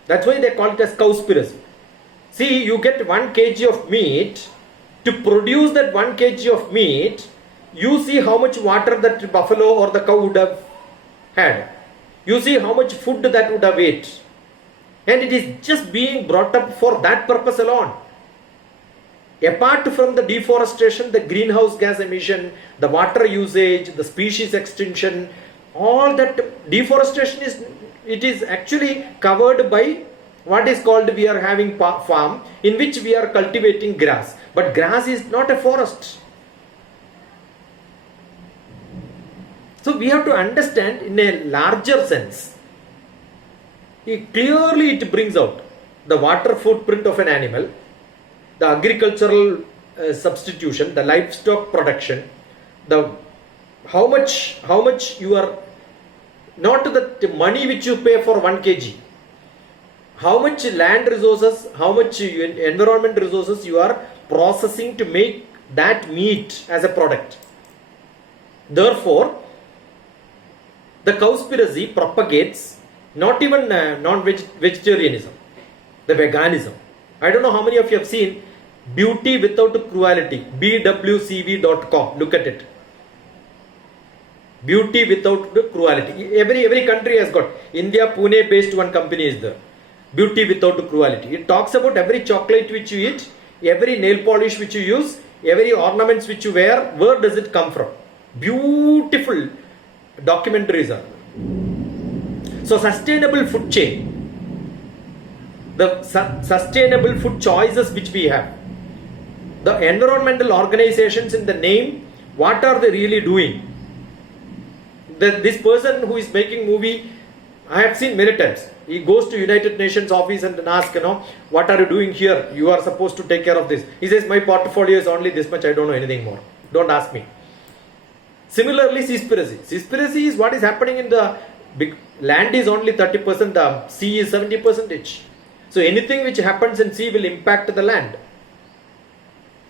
That's why they call it as cowspiracy. See, you get 1 kg of meat. To produce that 1 kg of meat, you see how much water that buffalo or the cow would have had. You see how much food that would have ate. And it is just being brought up for that purpose alone. Apart from the deforestation, the greenhouse gas emission, the water usage, the species extinction, all that deforestation is actually covered by what is called, we are having farm in which we are cultivating grass. But grass is not a forest. So we have to understand in a larger sense. Clearly it brings out the water footprint of an animal, the agricultural substitution, the livestock production, the how much you are, not the money which you pay for 1 kg, how much land resources, how much environment resources you are processing to make that meat as a product. Therefore, the cowspiracy propagates not even non-vegetarianism, the veganism. I don't know how many of you have seen Beauty Without Cruelty, bwcv.com. Look at it. Beauty Without Cruelty. Every country has got. India, Pune based one company is there. Beauty Without Cruelty. It talks about every chocolate which you eat, every nail polish which you use, every ornaments which you wear, where does it come from? Beautiful documentaries are. So sustainable food chain, the sustainable food choices which we have, the environmental organizations in the name, what are they really doing? This person who is making movie, I have seen many times. He goes to United Nations office and asks, what are you doing here? You are supposed to take care of this. He says, my portfolio is only this much, I don't know anything more. Don't ask me. Similarly, seaspiracy. Seaspiracy is what is happening in the big land is only 30%, the sea is 70%. So anything which happens in sea will impact the land.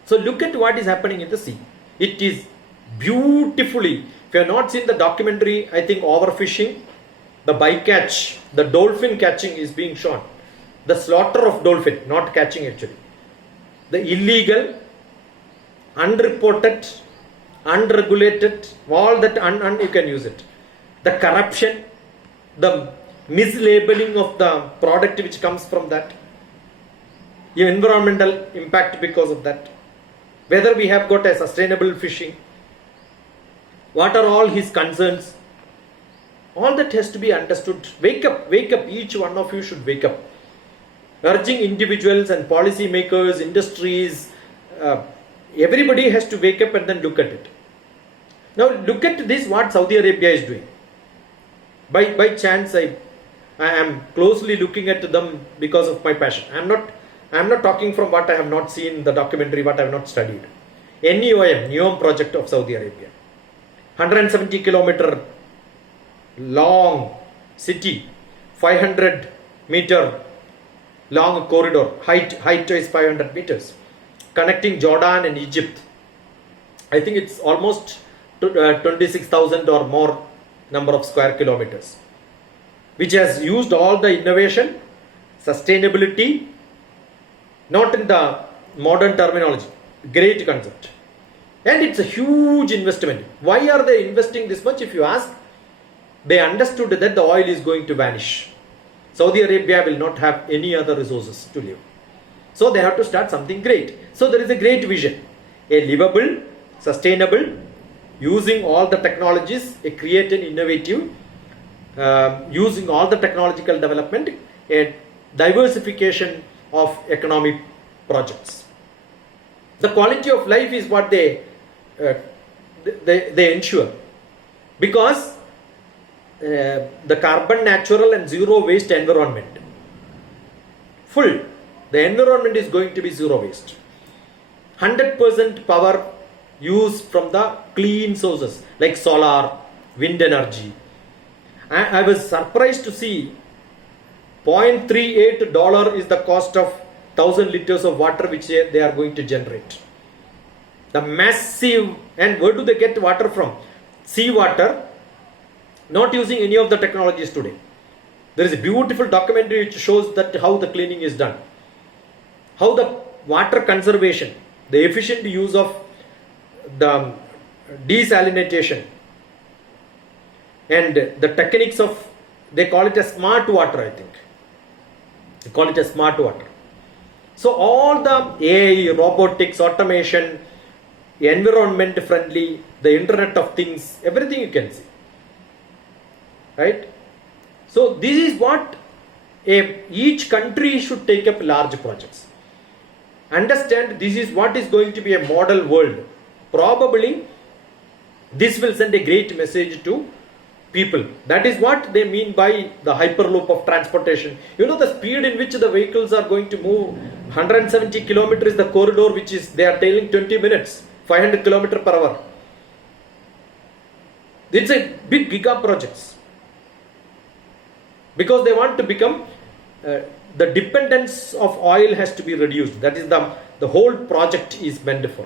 So look at what is happening in the sea. It is beautifully, if you have not seen the documentary, I think overfishing, the bycatch, the dolphin catching is being shown. The slaughter of dolphin, not catching actually. The illegal, unreported, unregulated, all that you can use it. The corruption, the mislabeling of the product which comes from that, the environmental impact because of that, whether we have got a sustainable fishing, what are all his concerns, all that has to be understood. Wake up, each one of you should wake up. Urging individuals and policy makers, industries, everybody has to wake up and then look at it. Now look at this, what Saudi Arabia is doing. By chance I am closely looking at them because of my passion. I am not talking from what I have not seen the documentary, what I have not studied. NEOM project of Saudi Arabia. 170 kilometer long city, 500 meter long corridor, height is 500 meters, connecting Jordan and Egypt. I think it's almost 26,000 or more number of square kilometers, which has used all the innovation, sustainability, not in the modern terminology, great concept. And it's a huge investment. Why are they investing this much? If you ask, they understood that the oil is going to vanish. Saudi Arabia will not have any other resources to live. So they have to start something great. So there is a great vision. A livable, sustainable, using all the technologies, a create an innovative, using all the technological development, a diversification of economic projects. The quality of life is what they ensure, because the carbon natural and zero waste environment, full, the environment is going to be zero waste. 100% power used from the clean sources like solar, wind energy. I was surprised to see $0.38 is the cost of 1,000 liters of water which they are going to generate. The massive, and where do they get water from? Sea water, not using any of the technologies today. There is a beautiful documentary which shows that how the cleaning is done, how the water conservation, the efficient use of the desalination, and the techniques of, they call it a smart water, I think. They call it a smart water. So all the AI, robotics, automation, environment friendly, the Internet of Things, everything you can see. Right? So this is what each country should take up large projects. Understand, this is what is going to be a model world. Probably this will send a great message to people. That is what they mean by the hyperloop of transportation. You know, the speed in which the vehicles are going to move, 170 kilometers is the corridor which is, they are tailing 20 minutes, 500 kilometers per hour. It's a big giga projects, because they want to become, the dependence of oil has to be reduced. That is the whole project is meant for.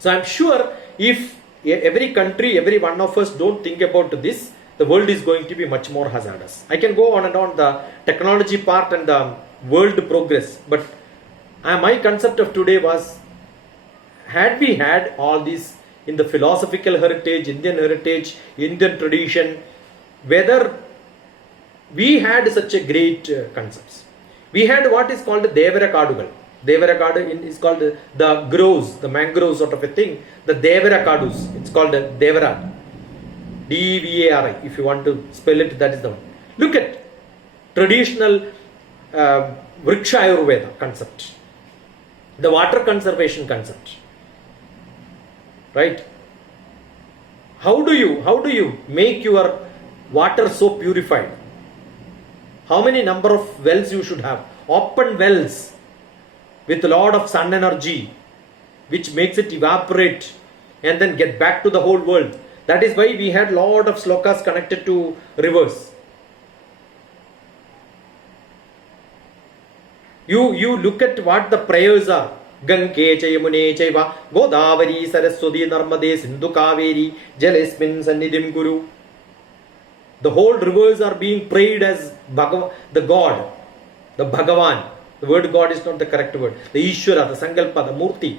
So I'm sure if every country, every one of us don't think about this, the world is going to be much more hazardous. I can go on and on the technology part and the world progress, but my concept of today was, had we had all this in the philosophical heritage, Indian tradition, whether we had such a great concepts. We had what is called Devara Kadugal. Devara Kadu is called the groves, the mangroves sort of a thing. The Devara Kadus, it's called Devara. D-E-V-A-R-I. If you want to spell it, that is the one. Look at traditional Vriksha Ayurveda concept. The water conservation concept. Right? How do you make your water so purified? How many number of wells you should have? Open wells with a lot of sun energy, which makes it evaporate and then get back to the whole world. That is why we had lot of slokas connected to rivers. You look at what the prayers are. Gange Chayamune Chaiva Godavari Saraswati Narmade Sindhu Kaveri Jalesmin Sannidhim Guru. The whole rivers are being prayed as the God, the Bhagavan. The word God is not the correct word. The Ishvara, the Sankalpa, the Murti.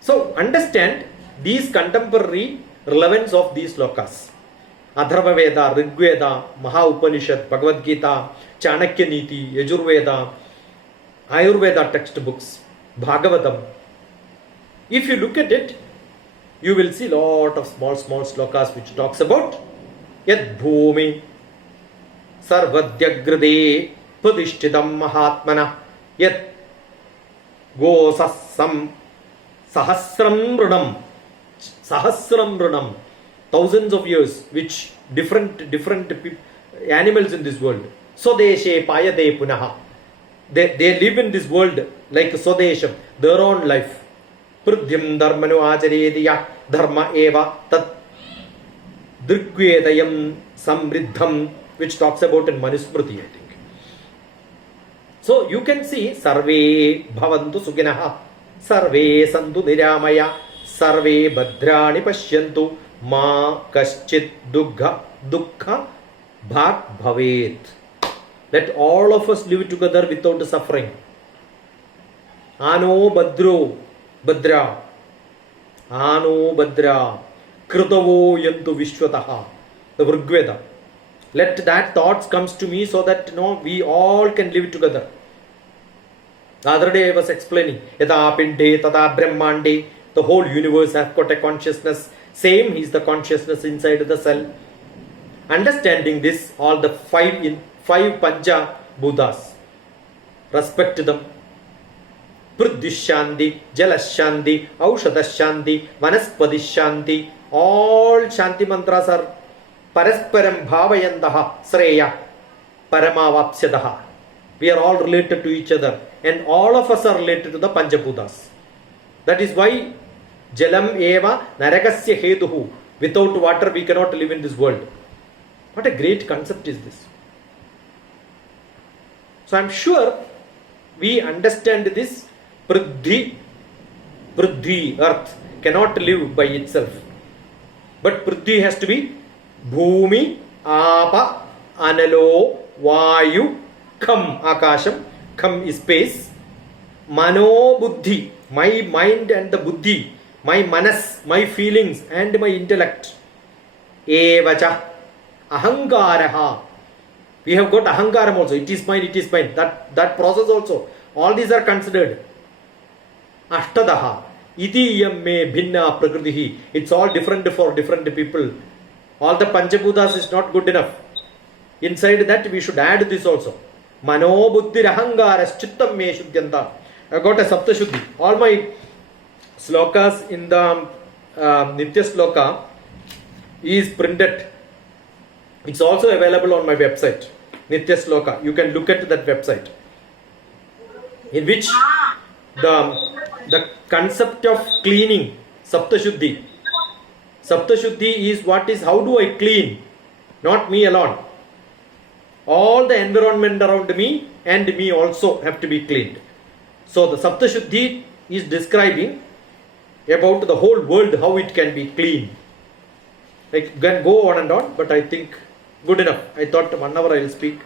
So understand these contemporary relevance of these slokas. Atharva Veda, Rig Veda, Maha Upanishad, Bhagavad Gita, Chanakya Niti, Yajurveda, Ayurveda textbooks, Bhagavatam. If you look at it, you will see lot of small slokas which talks about Yad Bhumi Sarvadyagrade Pradishtitam Mahatmana Yad Gosasam Sahasram Runam, thousands of years, which different animals in this world. Sodeshe Payade Punaha. They live in this world like Sodesham, their own life. Prudyam Dharmanu Ajarediya Dharma Eva Tat Drikvedayam Samriddham, which talks about in Manusmriti, I think. So you can see Sarve Bhavantu Suginaha, Sarve Santu Niramaya, Sarve Bhadrani Pashyantu, Ma Kaschit Dukha Bhag Bhavet. Let all of us live together without suffering. Ano Badra Krutavo Yantu Vishwataha. The Rigveda. Let that thoughts comes to me so that we all can live together. The other day I was explaining Yada Pinde Tada Brahmande. The whole universe has got a consciousness. Same is the consciousness inside the cell. Understanding this, all the five Pancha Buddhas, respect them. Pruddhishanti, Jalashanti, Aushadashanti, Vanaspati, all Shanti mantras are Parasparam Bhavayandaha, Sreya, Paramavapsyadaha. We are all related to each other, and all of us are related to the Pancha Buddhas. That is why Jalam Eva Narakasya Hetuhu. Without water we cannot live in this world. What a great concept is this. So I am sure we understand this. Prithvi, earth, cannot live by itself. But Prithvi has to be Bhumi, Apa, Analo, Vayu, Kham, Akasham. Kham is space. Mano Buddhi, my mind and the Buddhi, my manas, my feelings and my intellect. Evacha, Ahankaraha. We have got Ahankaram also. It is mine, it is mine. That process also. All these are considered. Ashtadaha. Iti yamme bhinna prakritihi. It's all different for different people. All the Panchabuddhas is not good enough. Inside that we should add this also. Mano buddhi rahangaras chittam me shuddhyanta. I got a Saptashuddhi. All my slokas in the Nitya Sloka is printed. It's also available on my website, Nitya Sloka. You can look at that website, in which the concept of cleaning, Saptashuddhi. Saptashuddhi is how do I clean? Not me alone. All the environment around me and me also have to be cleaned. So the Saptashuddhi is describing about the whole world, how it can be clean. I can go on and on, but I think good enough. I thought 1 hour I will speak.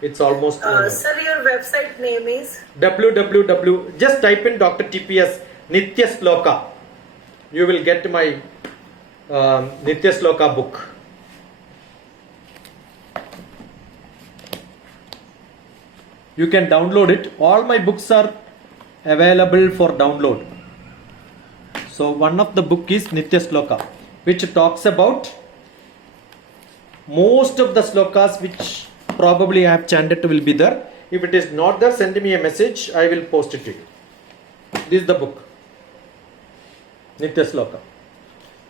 It's almost. Sir, your website name is? www. Just type in DrTPS Nitya Sloka. You will get my Nitya Sloka book. You can download it. All my books are available for download. So one of the book is Nitya Sloka, which talks about most of the slokas which probably I have chanted will be there. If it is not there, send me a message. I will post it to you. This is the book, Nitya Sloka,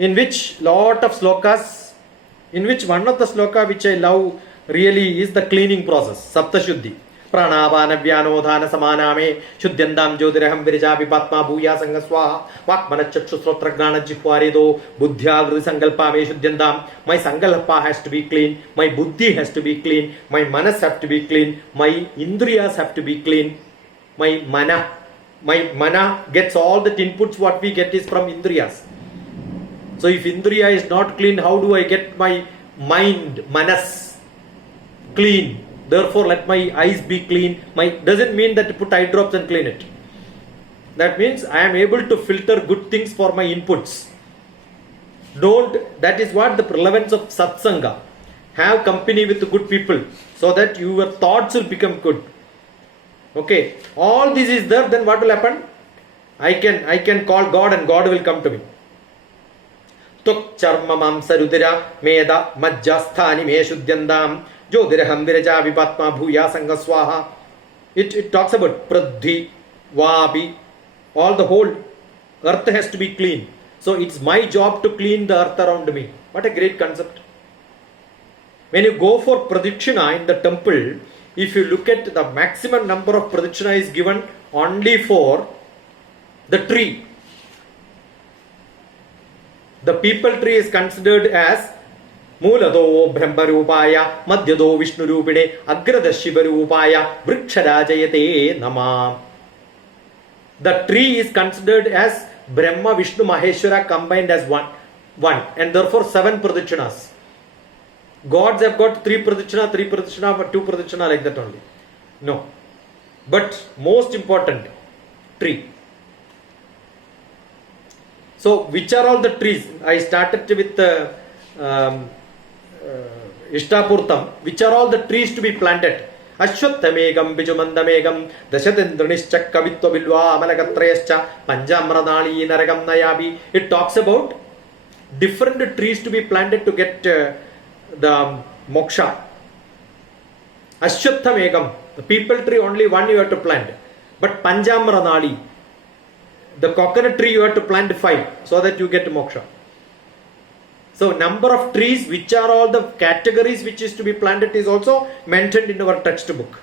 in which lot of slokas, in which one of the sloka which I love really is the cleaning process, Saptashuddhi. प्राणापानव्यानोधान समानामे शुद्ध्यन्तां ज्योतिरहं Viraja विपात्मा भूया संग स्वाहा वाक्मनश्चक्षुश्रोत्रज्ञानजिह्वारेदो बुद्ध्याकृति संकल्पा मे शुद्ध्यन्तां. My sankalpa has to be clean, my buddhi has to be clean, my manas have to be clean, my indriyas have to be clean, my mana gets all the inputs what we get is from indriyas. So if indriya is not clean, how do I get my mind, manas clean? Therefore let my eyes be clean. My doesn't mean that to put eye drops and clean it. That means I am able to filter good things for my inputs. That is what the relevance of satsanga. Have company with good people so that your thoughts will become good. Okay, all this is there, then what will happen? I can call God and God will come to me. Tuk charma mamsa rudira meda majjasthani me shuddhyandam jyotiraham viraja vipatma bhuya sanga swaha. It talks about pradhi, vabi, all the whole earth has to be clean. So it's my job to clean the earth around me. What a great concept. When you go for pradikshina in the temple, if you look at the maximum number of pradikshina is given only for the tree. The people tree is considered as Mulado Brahmarupaya, Madhyado Vishnu Rupine, Agrada Shiva Rupaya, Vriksharajayate Nama. The tree is considered as Brahma, Vishnu, Maheshwara combined as one, and therefore 7 pradikshinas. Gods have got 3 pradikshina, 2 pradikshina, like that only. No. But most important, tree. So, which are all the trees? I started with Ishtapurtam. Which are all the trees to be planted? Ashwathamegam, Bijumandamegam, Dashatendranishcha, Kavitva Bilva, Amalagatrayascha, Panjamradali, Naragam Nayabi. It talks about different trees to be planted to get the moksha. Ashwathamegam, the people tree only one you have to plant. But Panjamradali, the coconut tree you have to plant 5 so that you get moksha. So number of trees, which are all the categories which is to be planted is also mentioned in our textbook.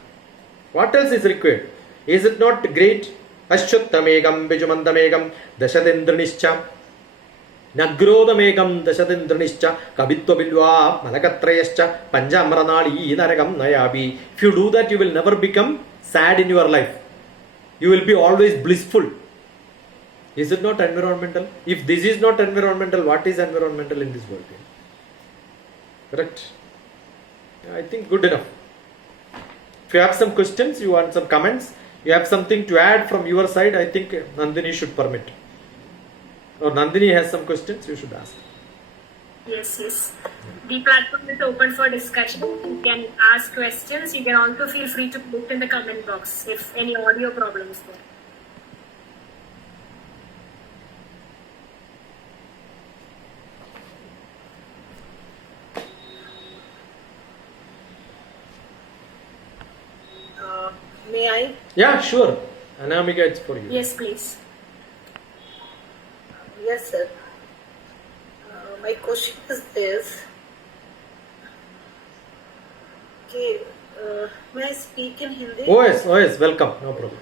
What else is required? Is it not great? Ashwathamegam, Bijumandamegam, Dashatendranishcha, Nagrodamegam, Dashatendranishcha, Kavitva Bilva, Malakatrayascha, Panjamranali, Naragam Nayabi. If you do that, you will never become sad in your life. You will be always blissful. Is it not environmental? If this is not environmental, what is environmental in this world? Correct? I think good enough. If you have some questions, you want some comments, you have something to add from your side, I think Nandini should permit. Or Nandini has some questions, you should ask. Yes. The platform is open for discussion. You can ask questions. You can also feel free to put in the comment box if any audio problems there. May I? Yeah, sure. Anamika, it's for you. Yes, please. Yes, sir. My question is this. Okay, may I speak in Hindi? Oh yes, welcome, no problem.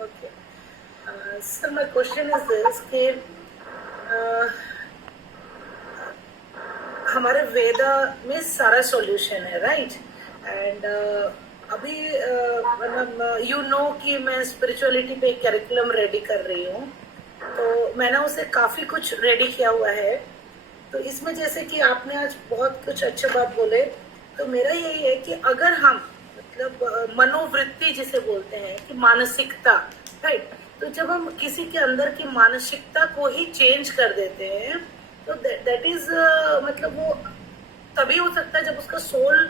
Okay. Sir, my question is this कि हमारे वेदा में सारा solution है, right? And अभी मतलब you know कि मैं spirituality पे एक करिकुलम रेडी कर रही हूँ, तो मैंने उसे काफी कुछ रेडी किया हुआ है. तो इसमें जैसे कि आपने आज बहुत कुछ अच्छे बात बोले, तो मेरा यही है कि अगर हम मतलब मनोवृत्ति जिसे बोलते हैं कि मानसिकता, राइट, तो जब हम किसी के अंदर की मानसिकता को ही चेंज कर देते हैं तो दैट इज मतलब वो तभी हो सकता है जब उसका सोल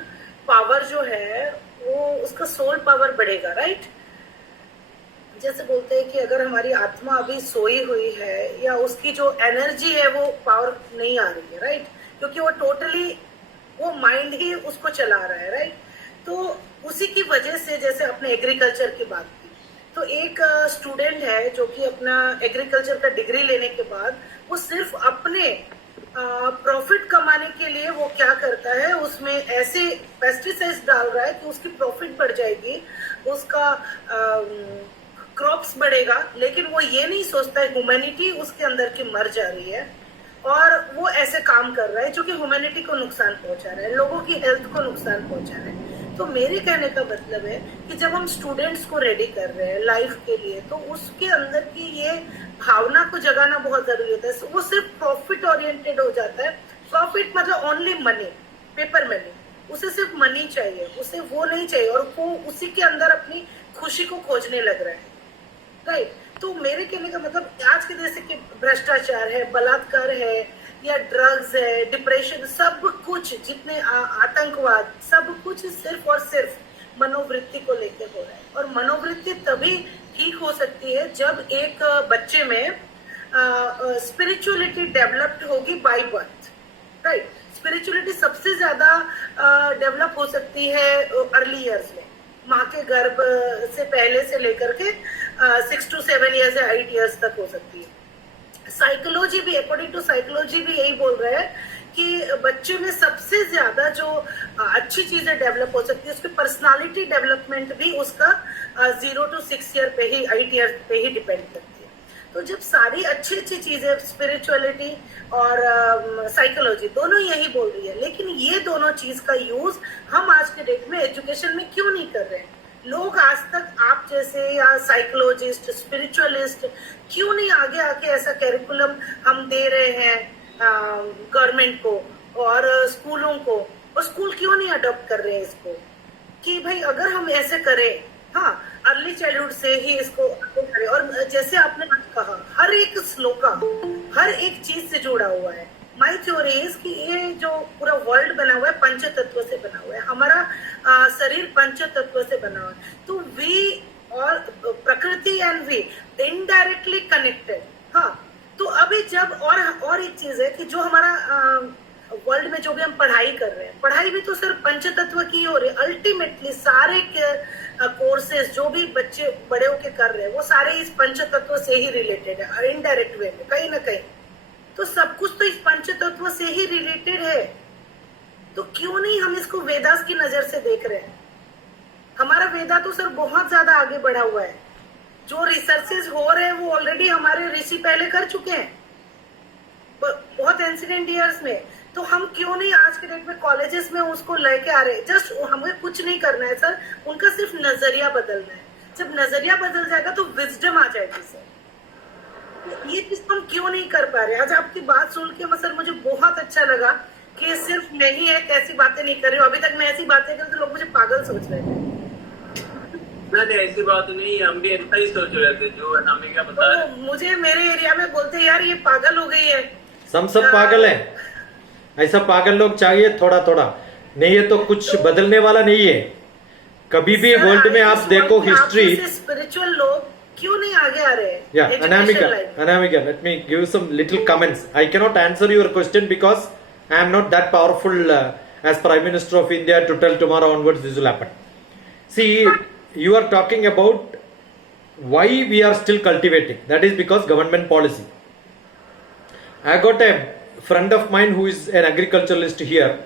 पावर जो है वो उसका सोल पावर बढ़ेगा, राइट? जैसे बोलते हैं कि अगर हमारी आत्मा अभी सोई हुई है या उसकी जो एनर्जी है वो पावर नहीं आ रही है, राइट, क्योंकि वो टोटली वो माइंड ही उसको चला रहा है, राइट? तो उसी की वजह से जैसे अपने एग्रीकल्चर की बात की, तो एक स्टूडेंट है जो कि अपना एग्रीकल्चर का डिग्री लेने के बाद वो सिर्फ अपने प्रॉफिट कमाने के लिए वो क्या करता है, उसमें ऐसे पेस्टिसाइड्स डाल रहा है कि उसकी प्रॉफिट बढ़ जाएगी, उसका क्रॉप्स बढ़ेगा, लेकिन वो ये नहीं सोचता है ह्यूमैनिटी उसके अंदर की मर जा रही है और वो ऐसे काम कर रहा है जो कि ह्यूमैनिटी को नुकसान पहुंचा रहा है, लोगों की हेल्थ को नुकसान पहुंचा रहा है। तो मेरे कहने का मतलब है कि जब हम स्टूडेंट्स को रेडी कर रहे हैं लाइफ के लिए, तो उसके अंदर की ये भावना को जगाना बहुत जरूरी होता है। वो सिर्फ प्रॉफिट ओरिएंटेड हो जाता है। प्रॉफिट मतलब ओनली मनी, पेपर मनी, उसे सिर्फ मनी चाहिए, उसे वो नहीं चाहिए और वो उसी के अंदर अपनी खुशी को खोजने लग रहा है, राइट। तो मेरे कहने का मतलब आज के जैसे कि भ्रष्टाचार है, बलात्कार है या ड्रग्स है, डिप्रेशन, सब कुछ जितने आतंकवाद, सब कुछ सिर्फ और सिर्फ मनोवृत्ति को लेकर हो रहा है। और मनोवृत्ति तभी ठीक हो सकती है जब एक बच्चे में स्पिरिचुअलिटी डेवलप्ड होगी बाय बर्थ, राइट। स्पिरिचुअलिटी सबसे ज्यादा डेवलप हो सकती है अर्ली इयर्स में, माँ के गर्भ से पहले से लेकर के 6 to 7 years या 8 years तक हो सकती है। साइकोलॉजी भी, अकॉर्डिंग टू साइकोलॉजी भी यही बोल रहा है कि बच्चे में सबसे ज्यादा जो अच्छी चीजें डेवलप हो सकती है, उसकी पर्सनालिटी डेवलपमेंट भी उसका 0 to 6 year पे ही, 8 years पे ही डिपेंड करती है। तो जब सारी अच्छी अच्छी चीजें, स्पिरिचुअलिटी और साइकोलॉजी दोनों यही बोल रही है, लेकिन ये दोनों चीज का यूज हम आज के डेट में एजुकेशन में क्यों नहीं कर रहे हैं? लोग आज तक आप जैसे या साइकोलॉजिस्ट, स्पिरिचुअलिस्ट क्यों नहीं आगे आके ऐसा कैरिकुलम हम दे रहे हैं गवर्नमेंट को और स्कूलों को, और स्कूल क्यों नहीं अडॉप्ट कर रहे हैं इसको कि भाई अगर हम ऐसे करें, हाँ, अर्ली चाइल्डहुड से ही इसको करें। और जैसे आपने कहा, हर एक श्लोका हर एक चीज से जुड़ा हुआ है। माई थ्योरी इज कि ये जो पूरा वर्ल्ड बना हुआ है पंच तत्व से बना हुआ है, हमारा शरीर पंच तत्व से बना हुआ है। तो वी और प्रकृति एंड वी इनडायरेक्टली कनेक्टेड। हाँ, तो अभी जब और एक चीज है कि जो हमारा वर्ल्ड में जो भी हम पढ़ाई कर रहे हैं, पढ़ाई भी तो सिर्फ पंच तत्व की हो रही है। अल्टीमेटली सारे कोर्सेज जो भी बच्चे बड़े होके कर रहे हैं वो सारे इस पंच तत्व से ही रिलेटेड है, इनडायरेक्ट वे में कहीं ना कहीं। तो सब कुछ तो इस पंच तत्व से ही रिलेटेड है। तो क्यों नहीं हम इसको वेदास की नजर से देख रहे हैं? हमारा वेदा तो सर बहुत ज्यादा आगे बढ़ा हुआ है। जो रिसर्चेज हो रहे हैं वो ऑलरेडी हमारे ऋषि पहले कर चुके हैं बहुत एंसिडेंट ईयर्स में। तो हम क्यों नहीं आज के डेट में कॉलेजेस में उसको लेके आ रहे हैं? जस्ट हमें कुछ नहीं करना है सर, उनका सिर्फ नजरिया बदलना है। जब नजरिया बदल जाएगा तो विजडम आ जाएगी सर। ये चीज हम क्यों नहीं कर पा रहे? आज आपकी बात सुन के सर मुझे बहुत अच्छा लगा कि सिर्फ मैं ही एक ऐसी बातें नहीं कर रही हूँ। अभी तक मैं ऐसी बातें कर तो लोग मुझे पागल सोच रहे थे। नहीं, ऐसी बात नहीं, हम भी ऐसा ही सोच रहे थे जो अनामिका बता रहे। तो मुझे मेरे एरिया में बोलते यार ये पागल हो गई है। सब पागल है, ऐसा पागल लोग चाहिए थोड़ा थोड़ा, नहीं है तो कुछ बदलने वाला नहीं है। कभी भी वर्ल्ड में आप देखो हिस्ट्री, स्पिरिचुअल लोग क्यों नहीं आगे आ रहे हैं? Yeah, Anamika, let me give some little comments. I cannot answer your question because I am not that powerful as Prime Minister of India to tell tomorrow onwards this will happen. See, you are talking about why we are still cultivating. That is because government policy. I got a friend of mine who is an agriculturalist here.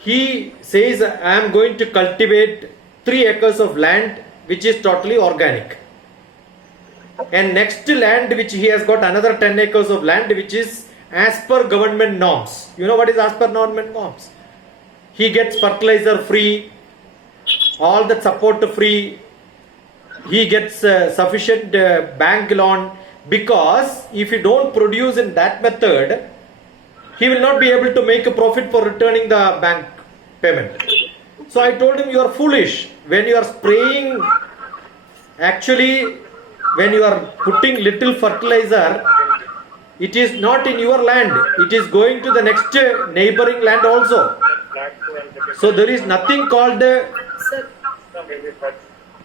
He says I am going to cultivate 3 acres of land which is totally organic. And next land which he has got another 10 acres of land which is as per government norms. You know what is as per government norms? He gets fertilizer free, all the support free, he gets sufficient bank loan, because if you don't produce in that method, he will not be able to make a profit for returning the bank payment. So I told him, you are foolish. When you are spraying, actually when you are putting little fertilizer, it is not in your land, it is going to the next neighboring land also. So there is nothing called sir,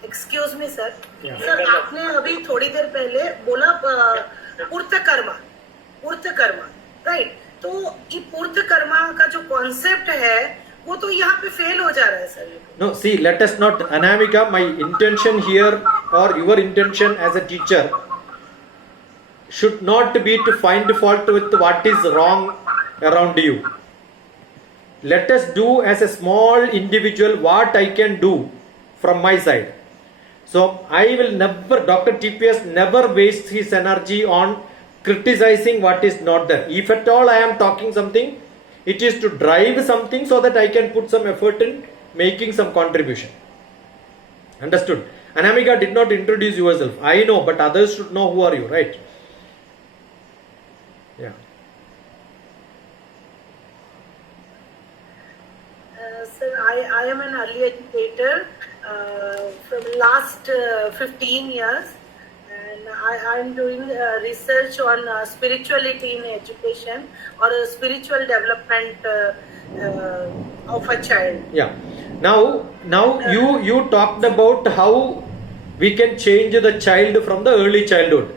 excuse me sir, sir आपने अभी थोड़ी देर पहले बोला पूर्त Karma, right? तो ये पूर्त कर्मा का जो concept है वो तो यहाँ पे फेल हो जा रहा है sir. No, see, let us not, Anamika, my intention here or your intention as a teacher should not be to find fault with what is wrong around you. Let us do as a small individual what I can do from my side. So I will never, Dr. TPS never wastes his energy on criticizing what is not there. If at all I am talking something, it is to drive something so that I can put some effort in making some contribution. Understood? Anamika did not introduce yourself. I know, but others should know who are you, right? Yeah. Sir, I am an early educator from last 15 years, and I am doing research on spirituality in education or spiritual development of a child. Yeah. Now you talked about how we can change the child from the early childhood.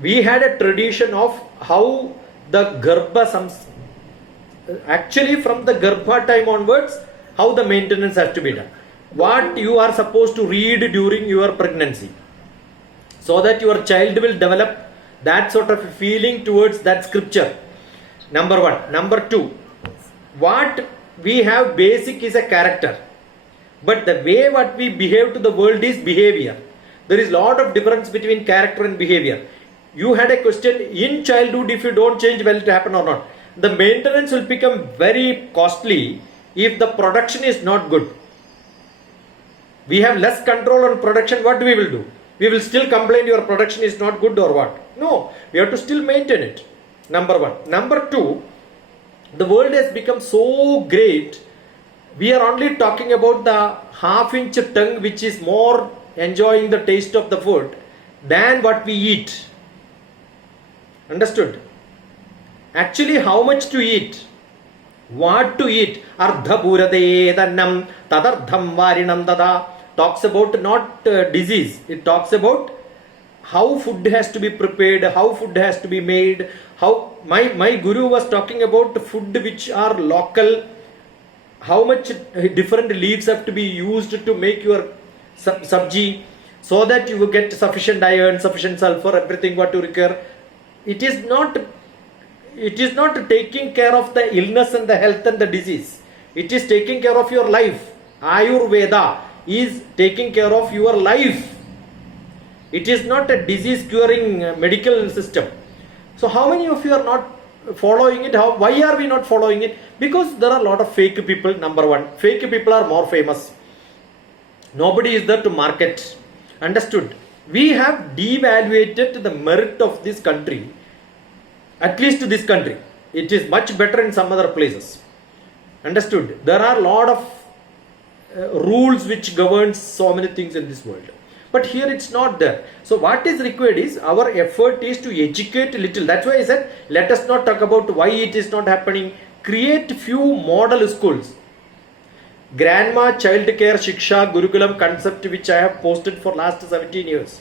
We had a tradition of how the Garbha actually from the Garbha time onwards, how the maintenance has to be done. What you are supposed to read during your pregnancy, so that your child will develop that sort of feeling towards that scripture. Number one. Number two, what we have basic is a character, but the way what we behave to the world is behavior. There is lot of difference between character and behavior. You had a question in childhood, if you don't change, will it happen or not? The maintenance will become very costly if the production is not good. We have less control on production. What we will do? We will still complain your production is not good or what? No, we have to still maintain it. Number one. Number two, the world has become so great. We are only talking about the half-inch tongue which is more enjoying the taste of the food than what we eat. Understood? Actually, how much to eat? What to eat? Ardha purade dannam tadardham varinam dada talks about not disease. It talks about how food has to be prepared, how food has to be made. How my guru was talking about food which are local. How much different leaves have to be used to make your sabji, so that you will get sufficient iron, sufficient sulfur, everything what you require. It is not taking care of the illness and the health and the disease. It is taking care of your life. Ayurveda is taking care of your life. It is not a disease curing medical system. So how many of you are not following it? Why are we not following it? Because there are a lot of fake people. Number one, fake people are more famous. Nobody is there to market. Understood? We have devaluated the merit of this country. At least this country. It is much better in some other places. Understood? There are a lot of rules which govern so many things in this world. But here it's not there. So what is required is our effort is to educate a little. That's why I said let us not talk about why it is not happening. Create few model schools. Grandma Child Care Shiksha Gurukulam concept which I have posted for last 17 years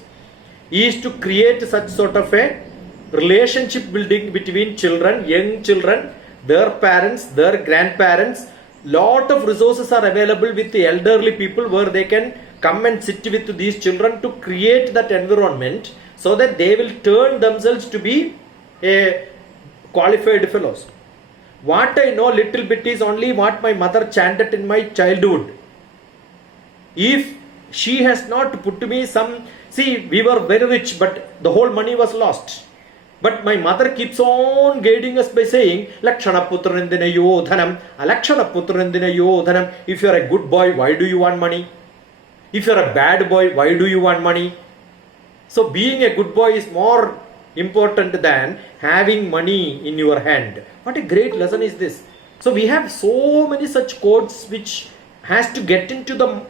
is to create such sort of a relationship building between children, young children, their parents, their grandparents. Lot of resources are available with the elderly people where they can come and sit with these children to create that environment so that they will turn themselves to be a qualified fellows. What I know little bit is only what my mother chanted in my childhood. If she has not put me some, see, we were very rich but the whole money was lost. But my mother keeps on guiding us by saying, Lakshana putrandina yodhanam, Alakshana putrandina yodhanam. If you are a good boy, why do you want money? If you are a bad boy, why do you want money? So being a good boy is more important than having money in your hand. What a great lesson is this. So we have so many such quotes which has to get into the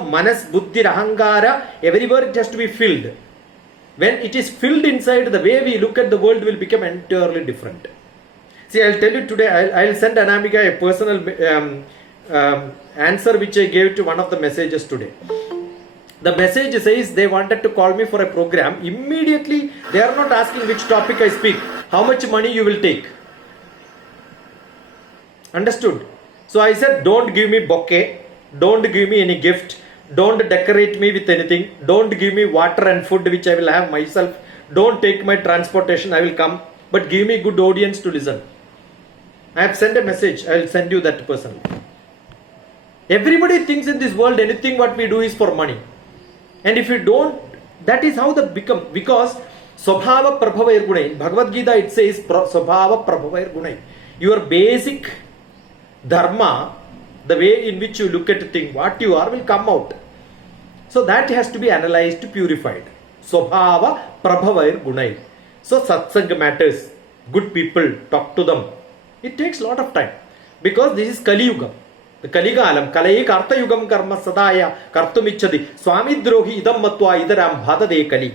manas, buddhi, ahangara, everywhere it has to be filled. When it is filled inside, the way we look at the world will become entirely different. See, I'll tell you today, I'll send Anamika a personal answer which I gave to one of the messages today. The message says they wanted to call me for a program. Immediately, they are not asking which topic I speak. How much money you will take. Understood? So I said, don't give me bouquet. Don't give me any gift. Don't decorate me with anything. Don't give me water and food which I will have myself. Don't take my transportation. I will come. But give me good audience to listen. I have sent a message. I will send you that personally. Everybody thinks in this world anything what we do is for money. And if you don't, that is how the become. Because Swabhava Prabhavair Gunai. In Bhagavad Gita it says Swabhava Prabhavair Gunai. Your basic dharma, the way in which you look at a thing, what you are will come out. So that has to be analyzed, purified. Swabhava Prabhavair Gunai. So satsang matters. Good people, talk to them. It takes a lot of time. Because this is Kali Yuga. The Kaligalam, Kalaye Karta Yugam Karma Sadaya, Kartumichadi, Swami Drohi Idam Matwa Idaram Bhata De Kali.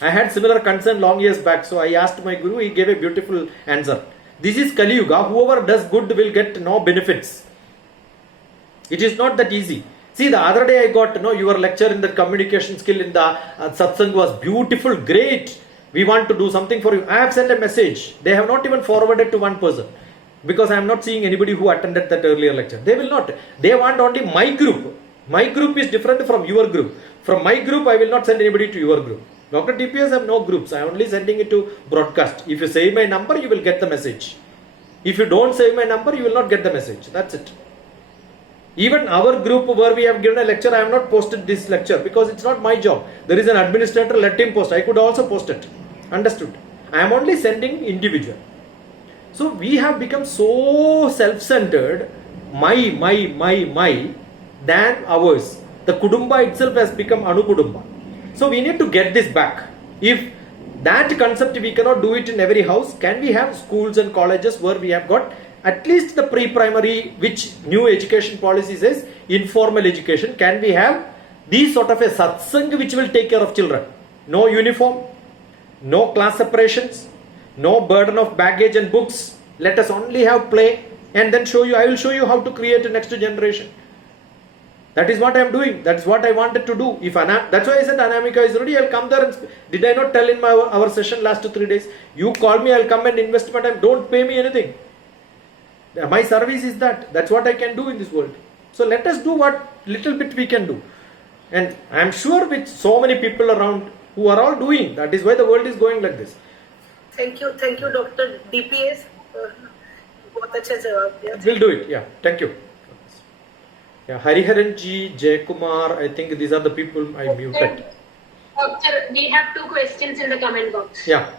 I had similar concern long years back, so I asked my guru, he gave a beautiful answer. This is Kali Yuga, whoever does good will get no benefits. It is not that easy. See, the other day I got your lecture in the communication skill in the satsang was beautiful, great. We want to do something for you. I have sent a message. They have not even forwarded to one person. Because I am not seeing anybody who attended that earlier lecture. They will not. They want only my group. My group is different from your group. From my group, I will not send anybody to your group. DrTPS have no groups. I am only sending it to broadcast. If you save my number, you will get the message. If you don't save my number, you will not get the message. That's it. Even our group where we have given a lecture, I have not posted this lecture because it's not my job. There is an administrator, let him post. I could also post it. Understood? I am only sending individual. So we have become so self-centered, my, than ours. The Kudumba itself has become Anukudumba. So we need to get this back. If that concept we cannot do it in every house, can we have schools and colleges where we have got at least the pre-primary, which new education policy says, informal education, can we have these sort of a satsang which will take care of children? No uniform, no class separations, no burden of baggage and books. Let us only have play and then show you. I will show you how to create a next generation. That is what I am doing. That's what I wanted to do. That's why I said Anamika is ready. I'll come there. And did I not tell in our session last 3 days? You call me. I'll come and invest my time. Don't pay me anything. My service is that. That's what I can do in this world. So let us do what little bit we can do. And I am sure with so many people around who are all doing. That is why the world is going like this. Thank you, Dr. DPS. बहुत अच्छा जवाब दिया. We'll do it. Yeah, thank you. Yeah, Hariharan ji, Jay Kumar. I think these are the people I muted. Doctor, we have 2 questions in the comment box. Yeah.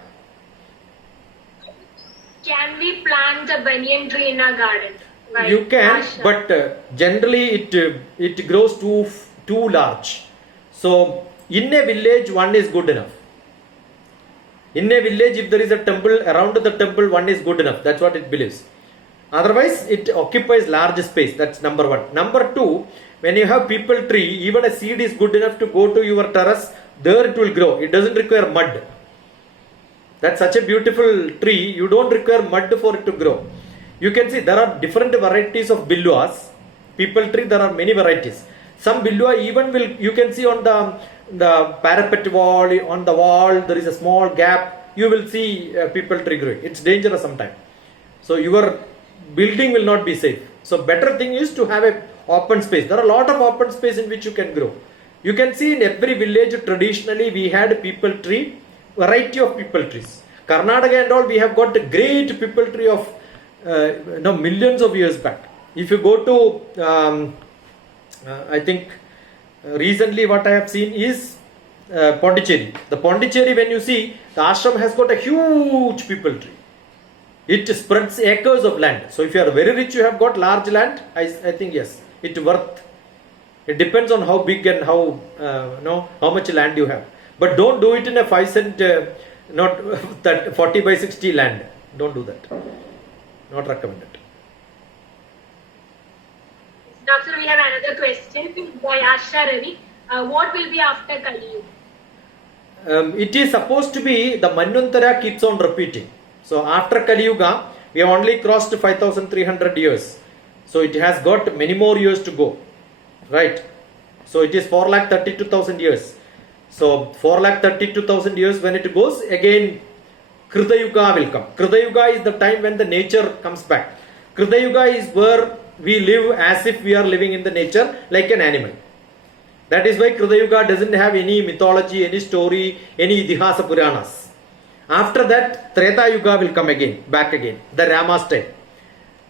Can we plant a banyan tree in our garden? Right. You can, but generally it grows too large. So in a village, one is good enough. In a village, if there is a temple, around the temple, one is good enough. That's what it believes. Otherwise, it occupies large space. That's number 1. Number 2, when you have people tree, even a seed is good enough to go to your terrace. There it will grow. It doesn't require mud. That's such a beautiful tree. You don't require mud for it to grow. You can see there are different varieties of billuas. People tree, there are many varieties. Some billua even will, you can see on the parapet wall, on the wall, there is a small gap. You will see people tree growing. It's dangerous sometimes. So your building will not be safe. So better thing is to have a open space. There are a lot of open space in which you can grow. You can see in every village traditionally we had people tree, variety of people trees. Karnataka and all, we have got a great people tree of millions of years back. If you go to I think recently what I have seen is Pondicherry. The Pondicherry, when you see, the ashram has got a huge people tree. It spreads acres of land. So if you are very rich, you have got large land, I think yes, it worth. It depends on how big and how much land you have. But don't do it in a 5 cent, not that 40 by 60 land. Don't do that. Not recommended. Doctor, we have another question by Asha Ravi. What will be after Kali Yuga? It is supposed to be the Manvantara keeps on repeating. So after Kali Yuga, we have only crossed 5,300 years. So it has got many more years to go. Right? So it is 4,32,000 years. So 4,32,000 years when it goes, again Krita Yuga will come. Krita Yuga is the time when the nature comes back. Krita Yuga is where we live as if we are living in the nature like an animal. That is why Krita Yuga doesn't have any mythology, any story, any Idihasa Puranas. After that, Treta Yuga will come again, back again, the Rama's time.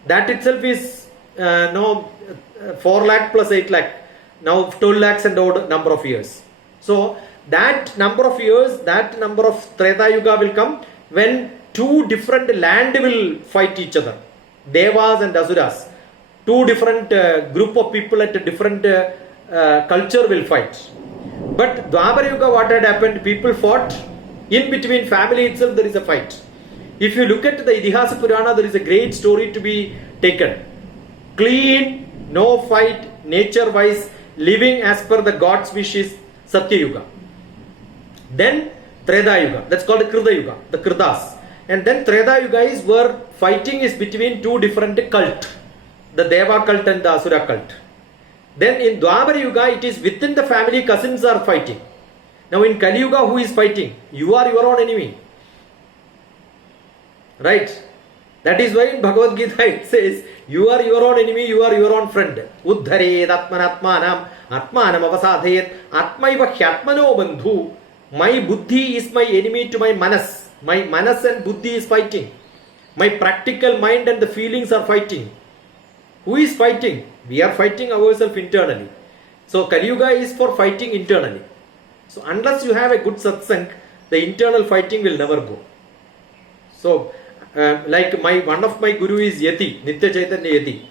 That itself is 4 lakh plus 8 lakh, now 12 lakhs and odd number of years. So that number of years, that number of Treta Yuga will come when two different land will fight each other, Devas and Asuras. Two different group of people at a different culture will fight. But Dwapara Yuga, what had happened? People fought. In between family itself there is a fight. If you look at the Idihasa Purana, there is a great story to be taken. Clean, no fight, nature wise, living as per the God's wish is Satya Yuga. Then Treta Yuga, that's called the Krita Yuga, the Kritas. And then Treta Yuga is where fighting is between two different cults, the Deva cult and the Asura cult. Then in Dwapara Yuga, it is within the family, cousins are fighting. Now in Kali Yuga, who is fighting? You are your own enemy. Right? That is why in Bhagavad Gita it says, you are your own enemy, you are your own friend. Uddhared atmanatmanam atmanam avasadhet atmaiva hyatmano bandhu. My buddhi is my enemy to my manas. My manas and buddhi is fighting. My practical mind and the feelings are fighting. Who is fighting? We are fighting ourselves internally. So Kali Yuga is for fighting internally. So unless you have a good satsang, the internal fighting will never go. So like one of my guru is Yati, Nitya Chaitanya Yati.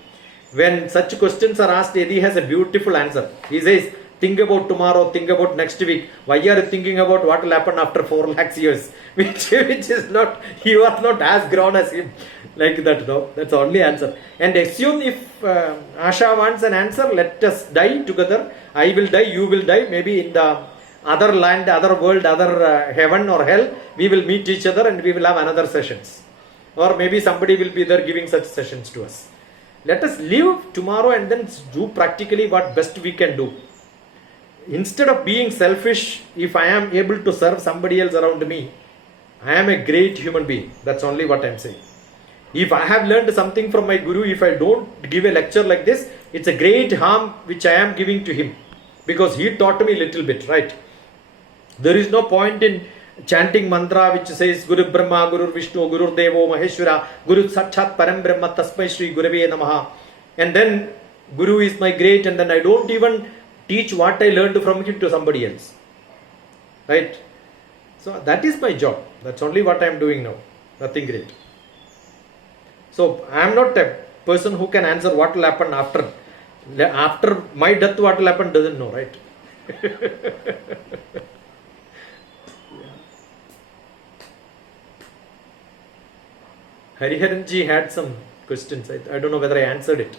When such questions are asked, Yati has a beautiful answer. He says, think about tomorrow, think about next week. Why are you thinking about what will happen after 4 lakhs years? Which is not, you are not as grown as him. Like that, no? That's the only answer. And assume if Asha wants an answer, let us die together. I will die, you will die. Maybe in the other land, other world, other heaven or hell, we will meet each other and we will have another sessions. Or maybe somebody will be there giving such sessions to us. Let us live tomorrow and then do practically what best we can do. Instead of being selfish, if I am able to serve somebody else around me, I am a great human being. That's only what I am saying. If I have learned something from my guru, if I don't give a lecture like this, it's a great harm which I am giving to him. Because he taught me a little bit, right? There is no point in chanting mantra which says Guru Brahma, Guru Vishnu, Guru Devo Maheshwara, Guru Sakshat Param Brahma Tasmai Shri Gurave Namaha. And then Guru is my great, and then I don't even teach what I learned from him to somebody else. Right? So that is my job. That's only what I am doing now. Nothing great. So I am not a person who can answer what will happen after. After my death, what will happen doesn't know, right? Hariharanji had some questions. I don't know whether I answered it.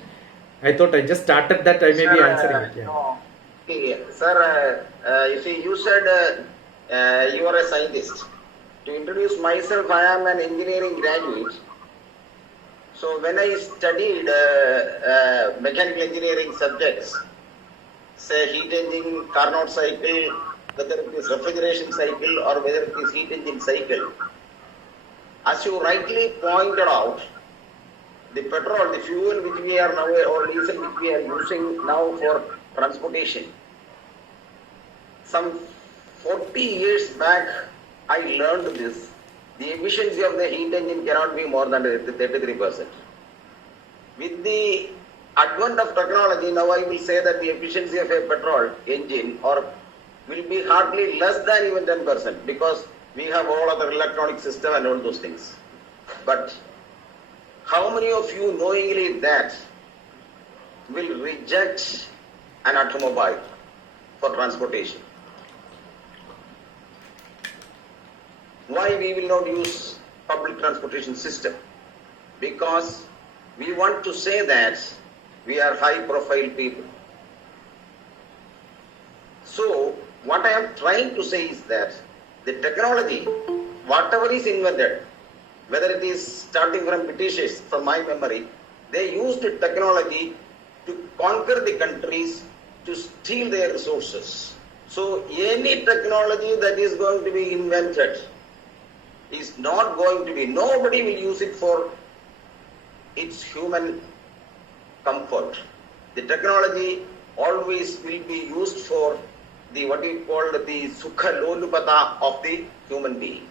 I thought I just started that. I may be answering it. Yeah. No. Okay, sir, you see, you said you are a scientist. To introduce myself, I am an engineering graduate. So when I studied mechanical engineering subjects, say heat engine, Carnot cycle, whether it is refrigeration cycle or whether it is heat engine cycle, as you rightly pointed out, the petrol, the fuel which we are now, or diesel which we are using now for transportation, some 40 years back I learned this. The efficiency of the heat engine cannot be more than 33%. With the advent of technology, now I will say that the efficiency of a petrol engine will be hardly less than even 10%, because we have all other electronic system and all those things. But how many of you knowingly that will reject an automobile for transportation? Why we will not use public transportation system? Because we want to say that we are high profile people. So what I am trying to say is that the technology, whatever is invented, whether it is starting from Britishers, from my memory, they used technology to conquer the countries, to steal their resources. So any technology that is going to be invented is not going to be, nobody will use it for its human comfort. The technology always will be used for the what we call the sukha lolupata of the human being.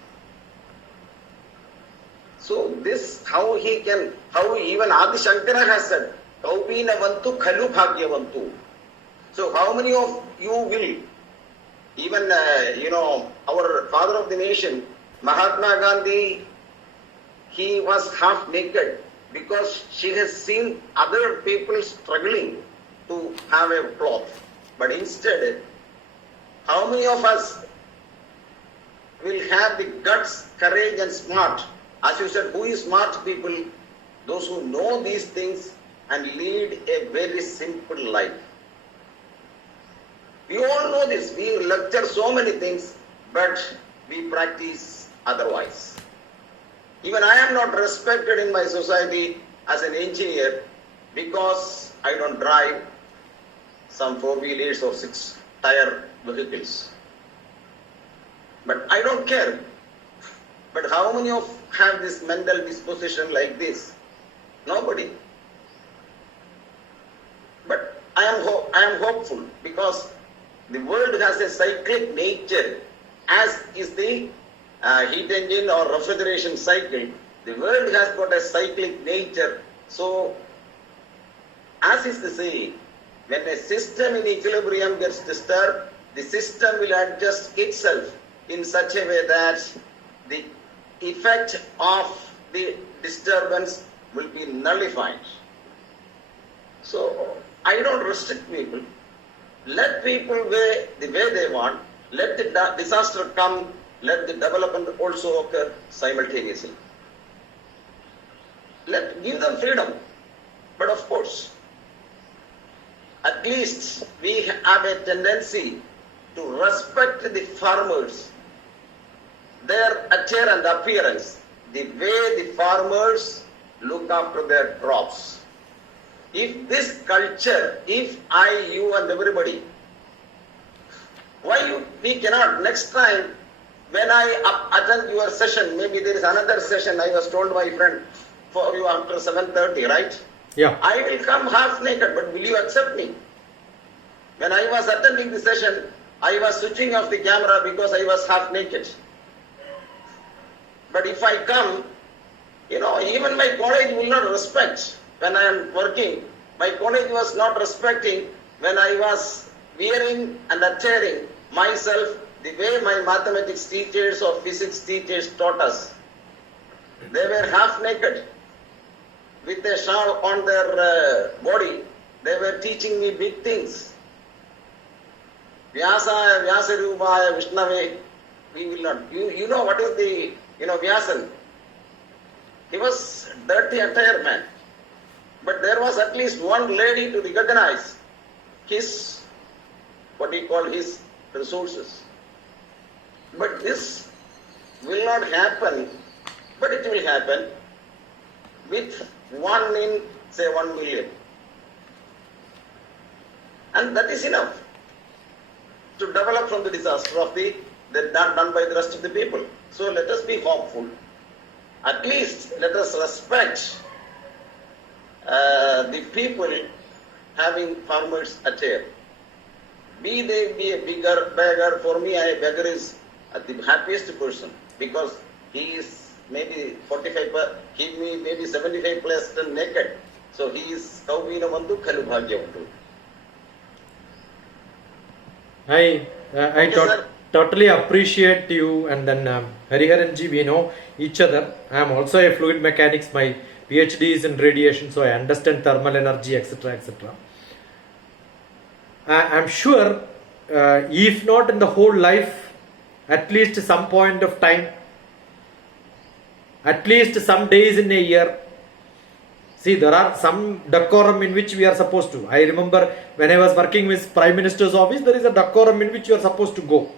So this, how even Adi Shankara has said, Kaubina Vantu Khalu Bhagyavantu. So how many of you will, even, our father of the nation, Mahatma Gandhi, he was half naked because she has seen other people struggling to have a cloth. But instead, how many of us will have the guts, courage and smart? As you said, who is smart people? Those who know these things and lead a very simple life. We all know this. We lecture so many things, but we practice otherwise. Even I am not respected in my society as an engineer because I don't drive some 4-wheelers or 6-tire vehicles. But I don't care. But how many of have this mental disposition like this? Nobody. But I am hopeful because the world has a cyclic nature, as is the heat engine or refrigeration cycle. The world has got a cyclic nature. So, as is the saying, when a system in equilibrium gets disturbed, the system will adjust itself in such a way that the effect of the disturbance will be nullified. So, I don't restrict people. Let people the way they want. Let the disaster come. Let the development also occur simultaneously. Give them freedom. But of course, at least we have a tendency to respect the farmers, their attire and appearance, the way the farmers look after their crops. If this culture, if I, you and everybody, we cannot next time when I attend your session, maybe there is another session, I was told my friend, for you after 7:30, right? Yeah. I will come half naked, but will you accept me? When I was attending the session, I was switching off the camera because I was half naked. But if I come, even my college will not respect when I am working. My college was not respecting when I was wearing and attiring myself the way my mathematics teachers or physics teachers taught us. They were half naked with a shawl on their body. They were teaching me big things. Vyasaya, Vyasarupaya, Vishnave, we will not. You know what is the, Vyasan? He was dirty attire man. But there was at least one lady to recognize his, his resources. But this will not happen, but it will happen with 1 in, say, 1 million. And that is enough to develop from the disaster of done by the rest of the people. So let us be hopeful. At least let us respect the people having farmers attire. Be they be a beggar, for me a beggar is the happiest person because he is maybe 45, he may be 75 plus naked. So he is Kauvina Vandu Khalu Bhagyavantu. I totally appreciate you, and then Hariharanji, we know each other. I am also a fluid mechanics. My PhD is in radiation, so I understand thermal energy, etc., etc. I am sure, if not in the whole life, at least some point of time, at least some days in a year. See, there are some decorum in which we are supposed to. I remember when I was working with Prime Minister's office, there is a decorum in which you are supposed to go.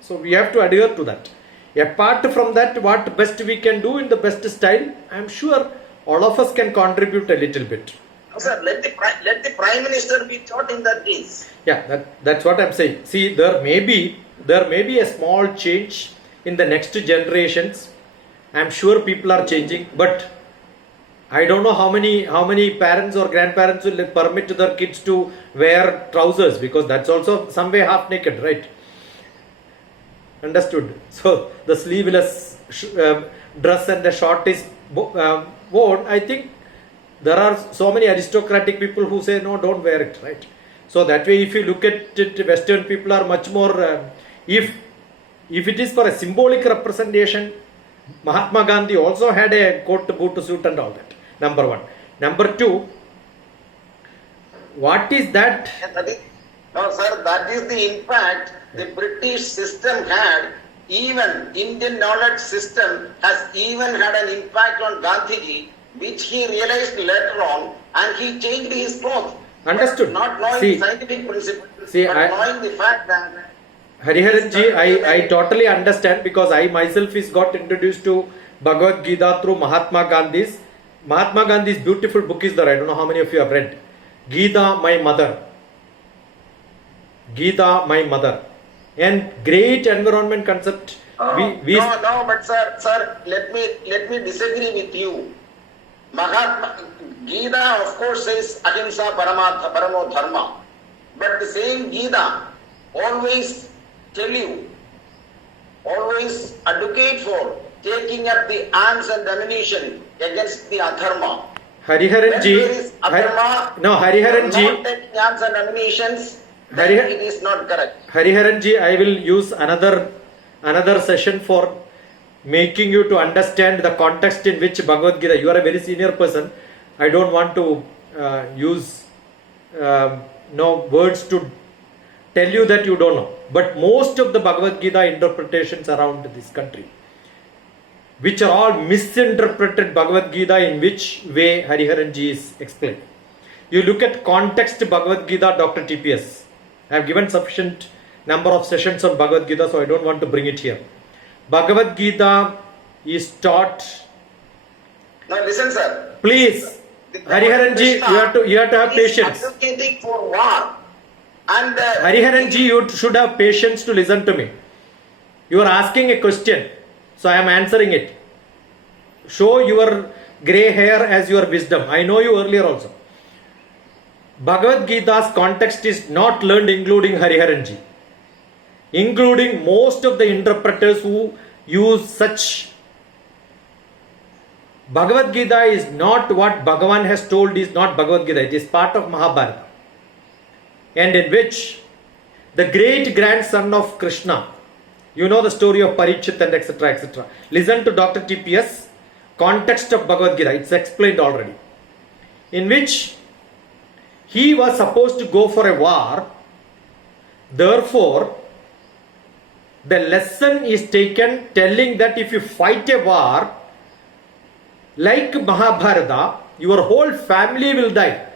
So we have to adhere to that. Apart from that, what best we can do in the best style, I am sure all of us can contribute a little bit. No, sir, let the Prime Minister be taught in that case. Yeah, that's what I am saying. See, there may be a small change in the next generations. I am sure people are changing, but I don't know how many parents or grandparents will permit their kids to wear trousers, because that's also some way half naked, right? Understood. So the sleeveless dress and the short is worn, I think there are so many aristocratic people who say no, don't wear it, right? So that way, if you look at it, Western people are much more. If it is for a symbolic representation, Mahatma Gandhi also had a coat, boot, suit, and all that. Number one. Number two. What is that? No, sir, that is the impact the British system had. Even Indian knowledge system has even had an impact on Gandhiji, which he realized later on, and he changed his clothes. Understood. But not knowing scientific principles, but knowing the fact that. Hariharanji, I totally understand, because I myself is got introduced to Bhagavad Gita through Mahatma Gandhi's beautiful book is there. I don't know how many of you have read. Gita, my mother. Gita, my mother. And great environment concept. No, but sir, let me disagree with you. Mahatma Gita, of course, says ahimsa paramo dharma. But the same Gita always always advocate for taking up the arms and ammunition against the adharma. Hariharanji, Hariharanji, not taking arms and ammunitions, then it is not correct. Hariharanji, I will use another session for making you to understand the context in which Bhagavad Gita. You are a very senior person. I don't want to use words to tell you that you don't know. But most of the Bhagavad Gita interpretations around this country, which are all misinterpreted Bhagavad Gita, in which way Hariharanji is explained. You look at context Bhagavad Gita, DrTPS. I have given sufficient number of sessions on Bhagavad Gita, so I don't want to bring it here. Bhagavad Gita is taught. Now listen, sir. Please, Hariharanji, you have to have patience. Advocating for war. And Hariharanji, you should have patience to listen to me. You are asking a question, so I am answering it. Show your grey hair as your wisdom. I know you earlier also. Bhagavad Gita's context is not learned, including Hariharanji, including most of the interpreters who use such. Bhagavad Gita is not what Bhagavan has told, is not Bhagavad Gita. It is part of Mahabharata, and in which the great grandson of Krishna, you know the story of Parikshit and etc. etc. Listen to DrTPS, context of Bhagavad Gita. It's explained already. In which he was supposed to go for a war. Therefore, the lesson is taken telling that if you fight a war, like Mahabharata, your whole family will die.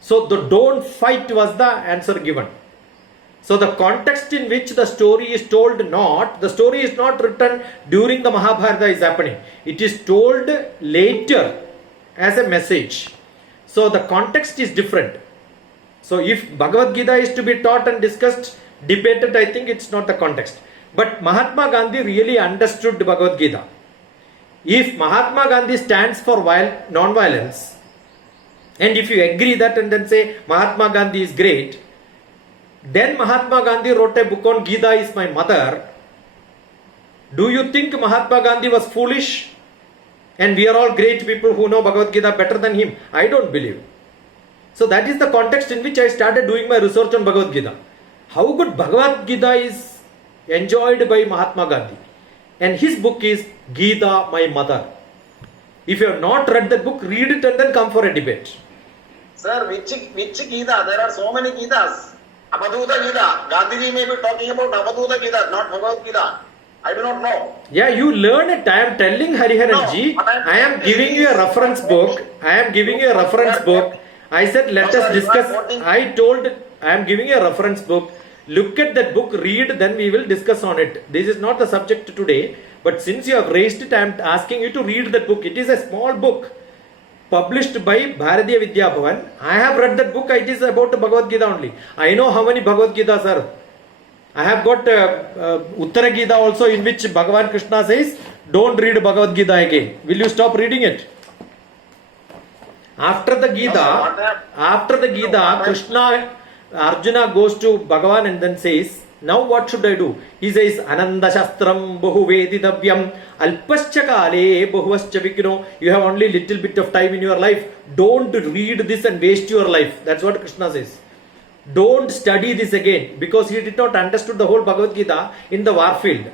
So the don't fight was the answer given. So the context in which the story is told, the story is not written during the Mahabharata is happening. It is told later as a message. So the context is different. So if Bhagavad Gita is to be taught and discussed, debated, I think it's not the context. But Mahatma Gandhi really understood Bhagavad Gita. If Mahatma Gandhi stands for non-violence, and if you agree that and then say Mahatma Gandhi is great, then Mahatma Gandhi wrote a book on Gita is my mother. Do you think Mahatma Gandhi was foolish? And we are all great people who know Bhagavad Gita better than him? I don't believe. So that is the context in which I started doing my research on Bhagavad Gita. How good Bhagavad Gita is enjoyed by Mahatma Gandhi. And his book is Gita, my mother. If you have not read that book, read it and then come for a debate. Sir, which Gita? There are so many Gitas. Avadhuta Gita. Gandhiji may be talking about Avadhuta Gita, not Bhagavad Gita. I do not know. Yeah, you learn it. I am telling Hariharanji, I am giving you a reference book. I said, let us discuss. I am giving you a reference book. Look at that book, read, then we will discuss on it. This is not the subject today, but since you have raised it, I am asking you to read that book. It is a small book published by Bharatiya Vidya Bhavan. I have read that book. It is about Bhagavad Gita only. I know how many Bhagavad Gitas are. I have got Uttara Gita also, in which Bhagavan Krishna says, don't read Bhagavad Gita again. Will you stop reading it? After the Gita, Krishna, Arjuna goes to Bhagavan and then says, Now what should I do? He says, Ananda Shastram Bahu Vedidavyam Alpascha Kale Bahuvascha Vikno. You have only little bit of time in your life. Don't read this and waste your life. That's what Krishna says. Don't study this again, because he did not understood the whole Bhagavad Gita in the war field.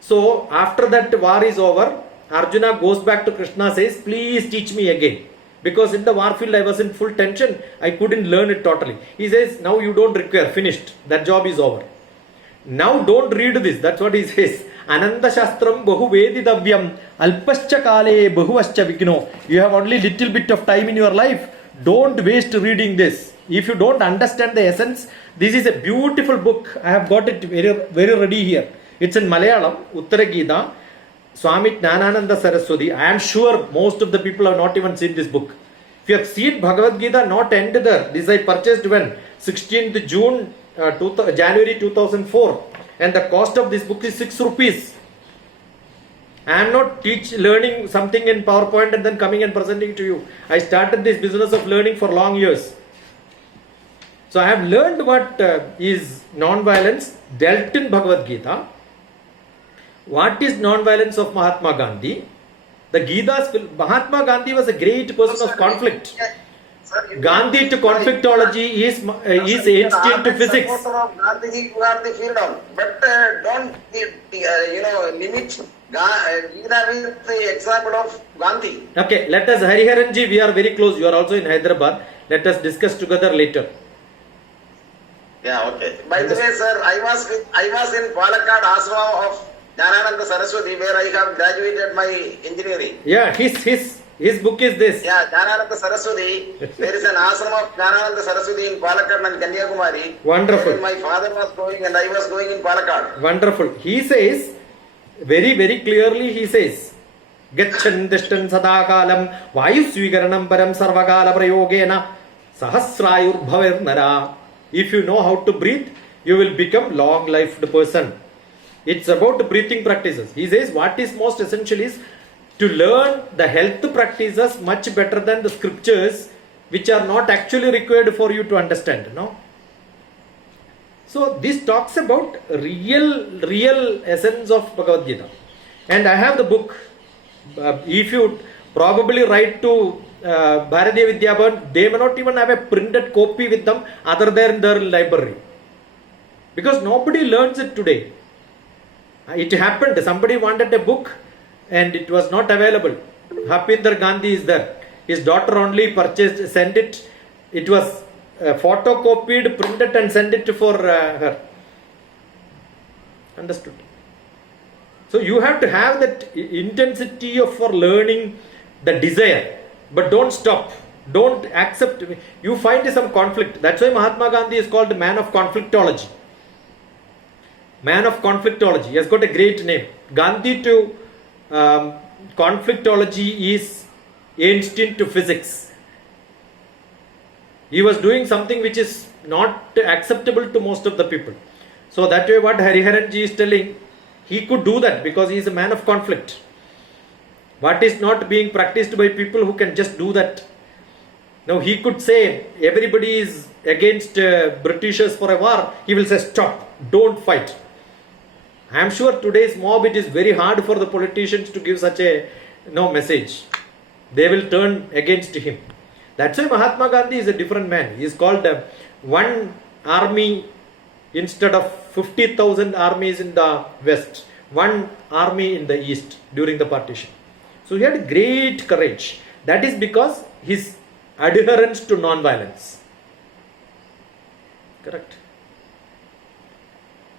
So after that war is over, Arjuna goes back to Krishna, says, please teach me again. Because in the war field I was in full tension. I couldn't learn it totally. He says, now you don't require, finished. That job is over. Now don't read this. That's what he says. Ananda Shastram Bahu Vedidavyam Alpascha Kale Bahuvascha Vikno. You have only little bit of time in your life. Don't waste reading this. If you don't understand the essence, this is a beautiful book. I have got it very ready here. It's in Malayalam, Uttara Gita, Swami Jnanananda Saraswati. I am sure most of the people have not even seen this book. If you have seen Bhagavad Gita, not end there. This I purchased when? 16th June, January 2004. And the cost of this book is 6 rupees. I am not learning something in PowerPoint and then coming and presenting to you. I started this business of learning for long years. So I have learned what is non-violence dealt in Bhagavad Gita. What is non-violence of Mahatma Gandhi? The Gita's Mahatma Gandhi was a great person of conflict. Gandhi to conflictology is ancient to physics. Gandhi got the freedom, but don't limit Gita with the example of Gandhi. Okay, let us Hariharanji, we are very close. You are also in Hyderabad. Let us discuss together later. Yeah, okay. By the way, sir, I was in Palakkad Ashram of Jnanananda Saraswati, where I have graduated my engineering. Yeah, his book is this. Yeah, Jnanananda Saraswati. There is an ashram of Jnanananda Saraswati in Palakkad and Kanyakumari. Wonderful. My father was going and I was going in Palakkad. Wonderful. He says, very, very clearly he says, Gachan Dishtan Sadakalam Vayusvigaranam Param Sarvakala Prayogena Sahasrayur Bhaver Nara. If you know how to breathe, you will become long-lived person. It's about breathing practices. He says what is most essential is to learn the health practices much better than the scriptures, which are not actually required for you to understand. No. So this talks about real essence of Bhagavad Gita. And I have the book. If you probably write to Bharatiya Vidya Bhavan, they may not even have a printed copy with them other than their library. Because nobody learns it today. It happened, somebody wanted a book and it was not available. Hapinder Gandhi is there. His daughter only purchased, sent it. It was photocopied, printed and sent it for her. Understood? So you have to have that intensity for learning, the desire. But don't stop. Don't accept. You find some conflict. That's why Mahatma Gandhi is called the man of conflictology. Man of conflictology. He has got a great name. Gandhi to conflictology is ancient to physics. He was doing something which is not acceptable to most of the people. So that way what Hariharanji is telling, he could do that because he is a man of conflict. What is not being practiced by people who can just do that. Now he could say everybody is against Britishers for a war. He will say stop, don't fight. I am sure today's mob, it is very hard for the politicians to give such a message. They will turn against him. That's why Mahatma Gandhi is a different man. He is called one army instead of 50,000 armies in the west. One army in the east during the partition. So he had great courage. That is because his adherence to non-violence. Correct.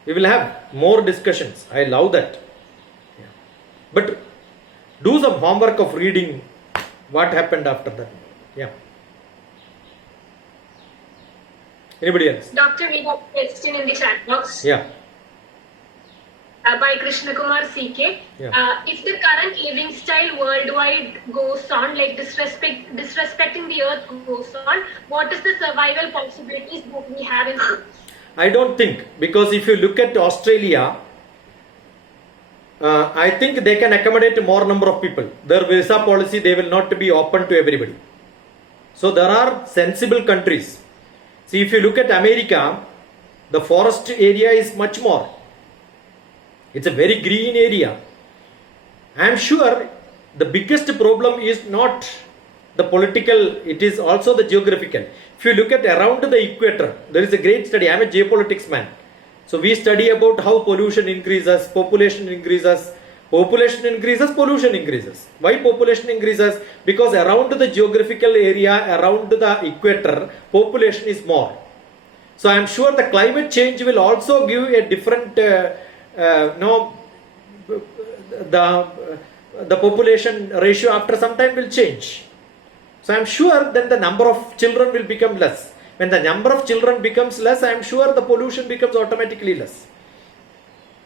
We will have more discussions. I love that. Yeah. But do some homework of reading what happened after that. Yeah. Anybody else? Doctor, we have a question in the chat box. Yeah. By Krishna Kumar CK. Yeah. If the current living style worldwide goes on, like disrespecting the earth goes on, what is the survival possibilities that we have in I don't think, because if you look at Australia, I think they can accommodate more number of people. Their visa policy, they will not be open to everybody. So there are sensible countries. See, if you look at America, The forest area is much more. It's a very green area. I am sure the biggest problem is not the political, it is also the geographical. If you look at around the equator, there is a great study. I am a geopolitics man. So we study about how pollution increases, population increases. Population increases, pollution increases. Why population increases? Because around the geographical area, around the equator, population is more. So I am sure the climate change will also give a different, the population ratio after some time will change. So I am sure then the number of children will become less. When the number of children becomes less, I am sure the pollution becomes automatically less.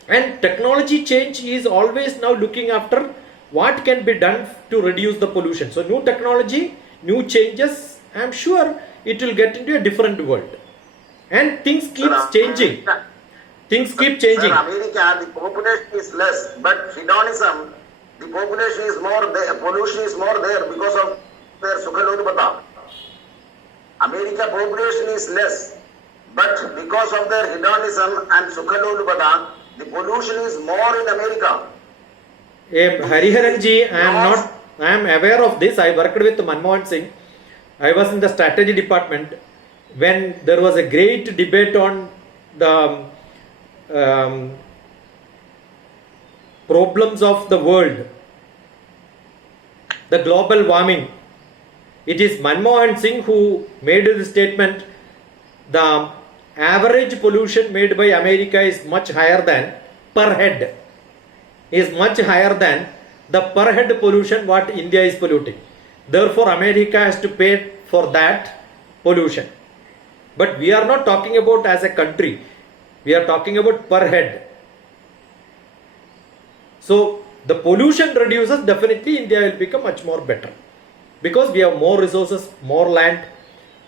And technology change is always now looking after what can be done to reduce the pollution. So new technology, new changes, I am sure it will get into a different world. And things keep changing. Things keep changing. Sir, America, the population is less, but hedonism, the population is more there, pollution is more there because of their Sukhalodupata. America population is less, but because of their hedonism and Sukhalodupata, the pollution is more in America. Hariharanji, I am aware of this. I worked with Manmohan Singh. I was in the strategy department when there was a great debate on the problems of the world, the global warming. It is Manmohan Singh who made the statement, the average pollution made by America is much higher than per head, is much higher than the per head pollution what India is polluting. Therefore, America has to pay for that pollution. But we are not talking about as a country. We are talking about per head. So, the pollution reduces, definitely India will become much more better. Because we have more resources, more land.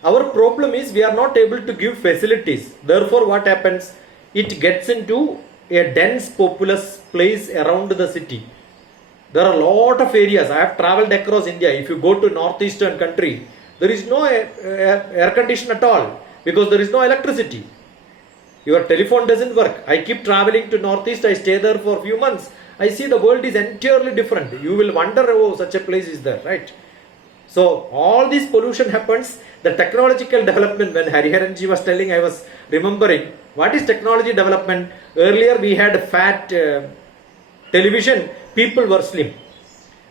Our problem is we are not able to give facilities. Therefore, what happens? It gets into a dense populous place around the city. There are a lot of areas. I have traveled across India. If you go to northeastern country, there is no air condition at all because there is no electricity. Your telephone doesn't work. I keep traveling to northeast. I stay there for a few months. I see the world is entirely different. You will wonder, oh, such a place is there, right? So all this pollution happens. The technological development, when Hariharanji was telling, I was remembering, what is technology development? Earlier we had fat television, people were slim.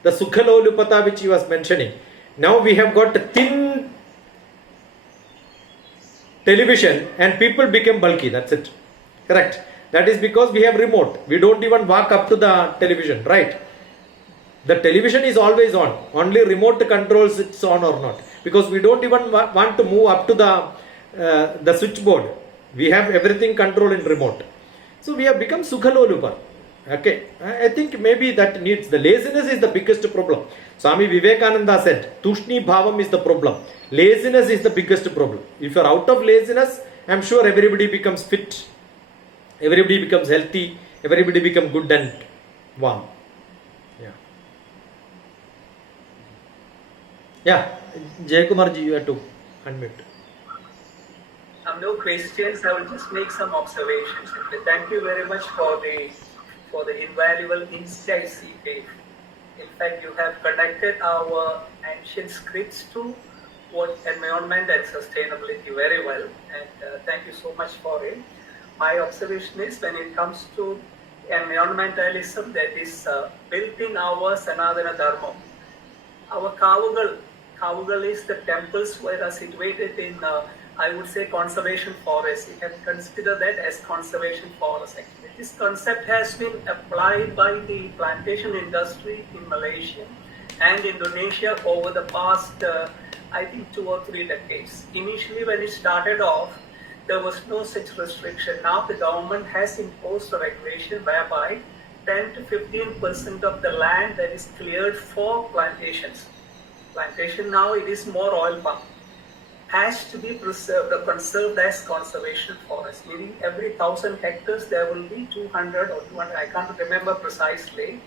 The Sukhalolupata which he was mentioning. Now we have got thin television and people became bulky, that's it. Correct. That is because we have remote. We don't even walk up to the television, right? The television is always on. Only remote controls it's on or not. Because we don't even want to move up to the switchboard. We have everything controlled in remote. So we have become Sukhalolupa. Okay. I think maybe that needs, the laziness is the biggest problem. Swami Vivekananda said, Tushni Bhavam is the problem. Laziness is the biggest problem. If you are out of laziness, I am sure everybody becomes fit. Everybody becomes healthy. Everybody becomes good and warm. Yeah, Jayakumarji, you have to unmute. No questions. I will just make some observations. Thank you very much for the invaluable insights you gave. In fact, you have connected our ancient scripts to what environment and sustainability very well. And thank you so much for it. My observation is when it comes to environmentalism that is built in our Sanatana Dharma. Our Kavugal is the temples that are situated in, I would say, conservation forest. You can consider that as conservation forest. Actually, this concept has been applied by the plantation industry in Malaysia and Indonesia over the past, I think, 2 or 3 decades. Initially, when it started off, there was no such restriction. Now the government has imposed a regulation whereby 10 to 15% of the land that is cleared for plantations. Plantation now, it is more oil palm, has to be preserved or conserved as conservation forest. Meaning every 1,000 hectares there will be 200 or 200, I can't remember precisely,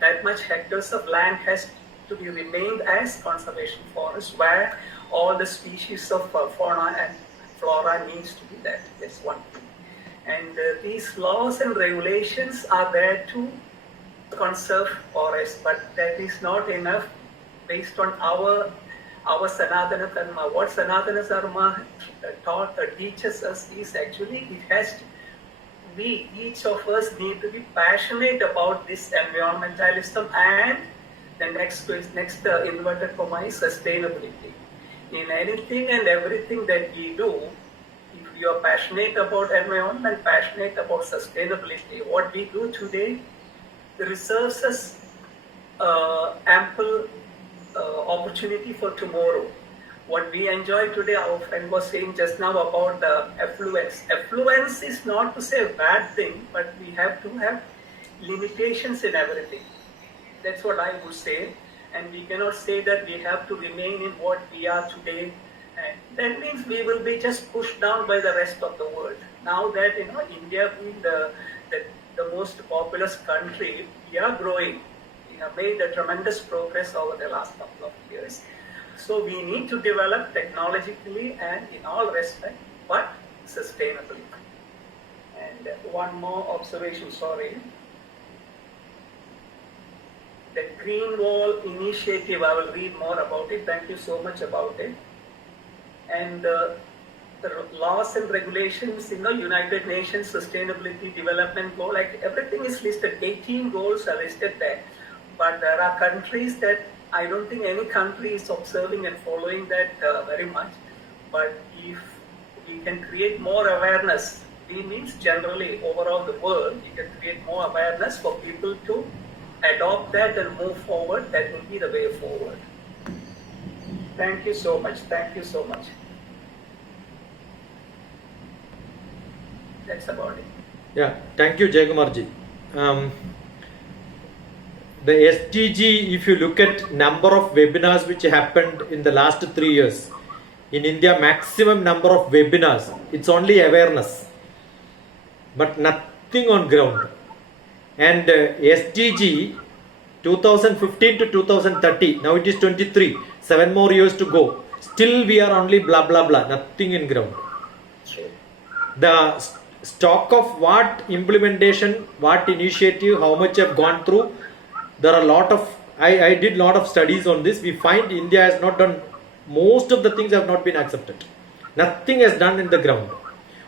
that much hectares of land has to be remained as conservation forest where all the species of fauna and flora needs to be there. That's one thing. And these laws and regulations are there to conserve forests, but that is not enough based on our Sanatana Dharma. What Sanatana Dharma teaches us is actually we, each of us, need to be passionate about this environmentalism, and the next inverted comma is sustainability. In anything and everything that we do, if you are passionate about environment, passionate about sustainability, what we do today reserves us ample opportunity for tomorrow. What we enjoy today, our friend was saying just now about affluence. Affluence is not to say a bad thing, but we have to have limitations in everything. That's what I would say. And we cannot say that we have to remain in what we are today. And that means we will be just pushed down by the rest of the world. Now that India being the most populous country, we are growing. We have made a tremendous progress over the last couple of years. So we need to develop technologically and in all respects, but sustainably. And one more observation, sorry. The Green Wall Initiative, I will read more about it. Thank you so much about it. And the laws and regulations in the United Nations Sustainability Development Goal, like everything is listed, 18 goals are listed there. But there are countries that I don't think any country is observing and following that very much. But if we can create more awareness, we means generally overall the world, we can create more awareness for people to adopt that and move forward. That will be the way forward. Thank you so much. Thank you so much. That's about it. Yeah, thank you, Jayakumarji. The SDG, if you look at number of webinars which happened in the last 3 years, in India, maximum number of webinars, it's only awareness, but nothing on ground. And SDG 2015 to 2030, now it is 23, 7 more years to go. Still we are only blah blah blah, nothing in ground. The stock of what implementation, what initiative, how much have gone through, there are a lot of, I did lot of studies on this. We find India has not done, most of the things have not been accepted. Nothing has done in the ground.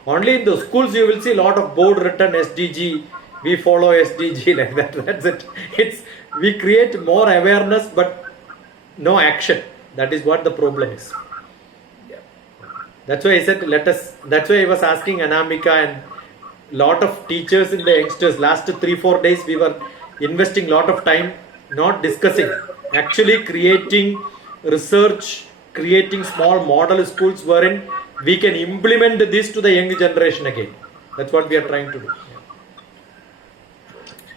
Only in the schools you will see a lot of board written SDG, we follow SDG like that. That's it. We create more awareness but no action. That is what the problem is. That's why I said that's why I was asking Anamika and lot of teachers in the youngsters. Last 3-4 days we were investing lot of time not discussing, actually creating research, creating small model schools wherein we can implement this to the young generation again. That's what we are trying to do.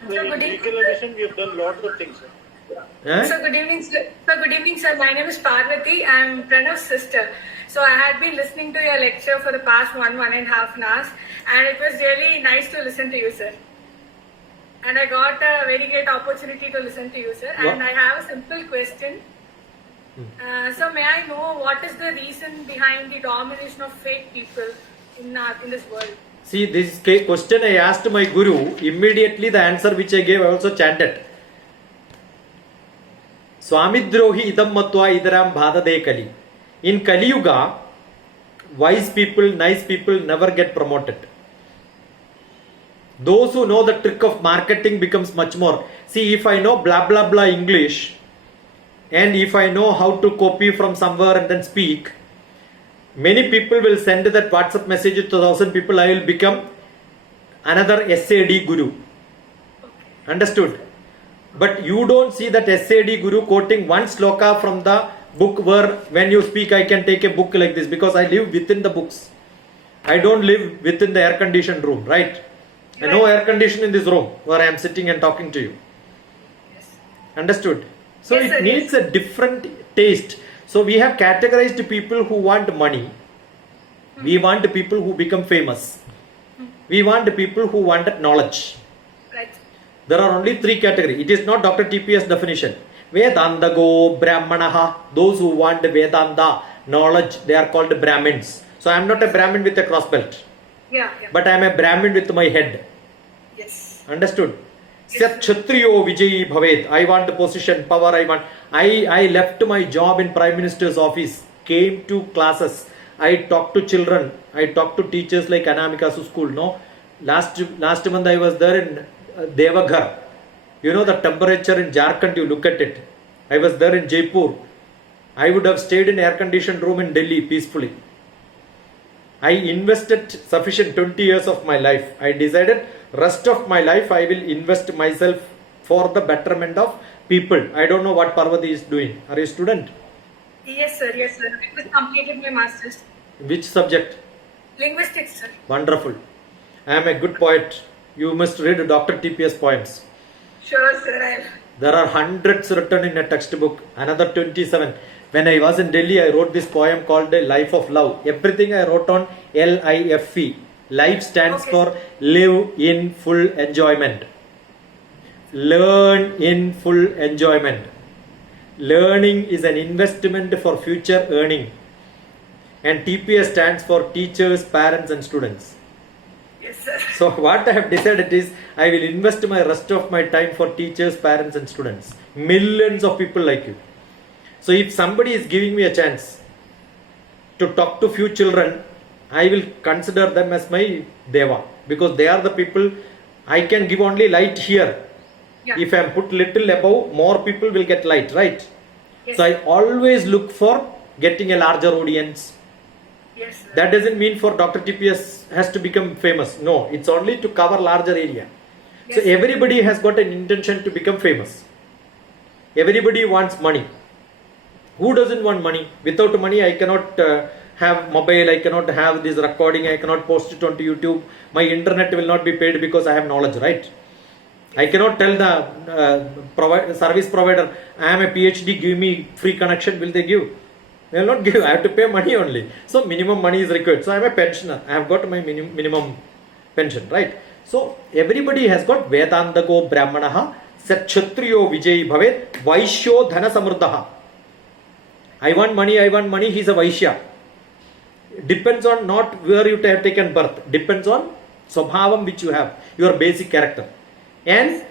In Digital Mission, we have done lots of things. So good evening, sir. Good evening, sir. My name is Parvati. I am Pranav's sister. So I had been listening to your lecture for the past 1.5 hours, and it was really nice to listen to you, sir. And I got a very great opportunity to listen to you, sir. And I have a simple question. So may I know what is the reason behind the domination of fake people in this world? See, this question I asked my guru, immediately the answer which I gave, I also chanted. Swamidrohi idam matva idaram bhadade kali. In Kali Yuga, wise people, nice people never get promoted. Those who know the trick of marketing becomes much more. See, if I know blah blah blah English, and if I know how to copy from somewhere and then speak, many people will send that WhatsApp message to 1,000 people. I will become another SAD guru. Understood? But you don't see that SAD guru quoting one sloka from the book where when you speak I can take a book like this, because I live within the books. I don't live within the air conditioned room, right? And no air condition in this room where I am sitting and talking to you. Yes. Understood? So Yes, it sir, needs a different taste. So we have categorized people who want money. We want people who become famous. We want people who want knowledge. Right. There are only 3 categories. It is not DrTPS definition. Vedanta go Brahmanaha. Those who want Vedanta knowledge, they are called Brahmins. So I am not a Brahmin with a cross belt. Yeah, yeah. But I am a Brahmin with my head. Yes. Understood? Sat Kshatriyo Vijayi Bhaved. I want the position, power. I left my job in Prime Minister's office, came to classes. I talked to children. I talked to teachers like Anamika's school. No, last month I was there in Devaghar. You know the temperature in Jharkhand. You look at it. I was there in Jaipur. I would have stayed in air-conditioned room in Delhi peacefully. I invested sufficient 20 years of my life. I decided rest of my life I will invest myself for the betterment of people. I don't know what Parvati is doing. Are you a student? Yes, sir. Yes, sir. I just completed my master's. Which subject? Linguistics, sir. Wonderful. I am a good poet. You must read DrTPS poems. Sure, sir. There are hundreds written in a textbook. Another 27. When I was in Delhi, I wrote this poem called A Life of Love. Everything I wrote on LIFE. Life stands for live in full enjoyment. Learn in full enjoyment. Learning is an investment for future earning. And TPS stands for teachers, parents and students. Yes, sir. So what I have decided is I will invest my rest of my time for teachers, parents and students. Millions of people like you. So if somebody is giving me a chance to talk to few children, I will consider them as my Deva, because they are the people. I can give only light here. Yeah. If I am put little above, more people will get light, right? Yes. So I always look for getting a larger audience. Yes, sir. That doesn't mean for DrTPS has to become famous. No, it's only to cover larger area. So Yes. everybody has got an intention to become famous. Everybody wants money. Who doesn't want money? Without money, I cannot have mobile, I cannot have this recording, I cannot post it onto YouTube. My internet will not be paid because I have knowledge, right? I cannot tell the service provider, I am a PhD, give me free connection. Will they give? They will not give. I have to pay money only. So minimum money is required. So I am a pensioner. I have got my minimum pension, right? So everybody has got Vedanta go Brahmanaha, Satchatriyo Vijayi Bhavet, Vaishyo Dhana Samruddhaha. I want money, he is a Vaishya. Depends on not where you have taken birth. Depends on Swabhavam which you have, your basic character. And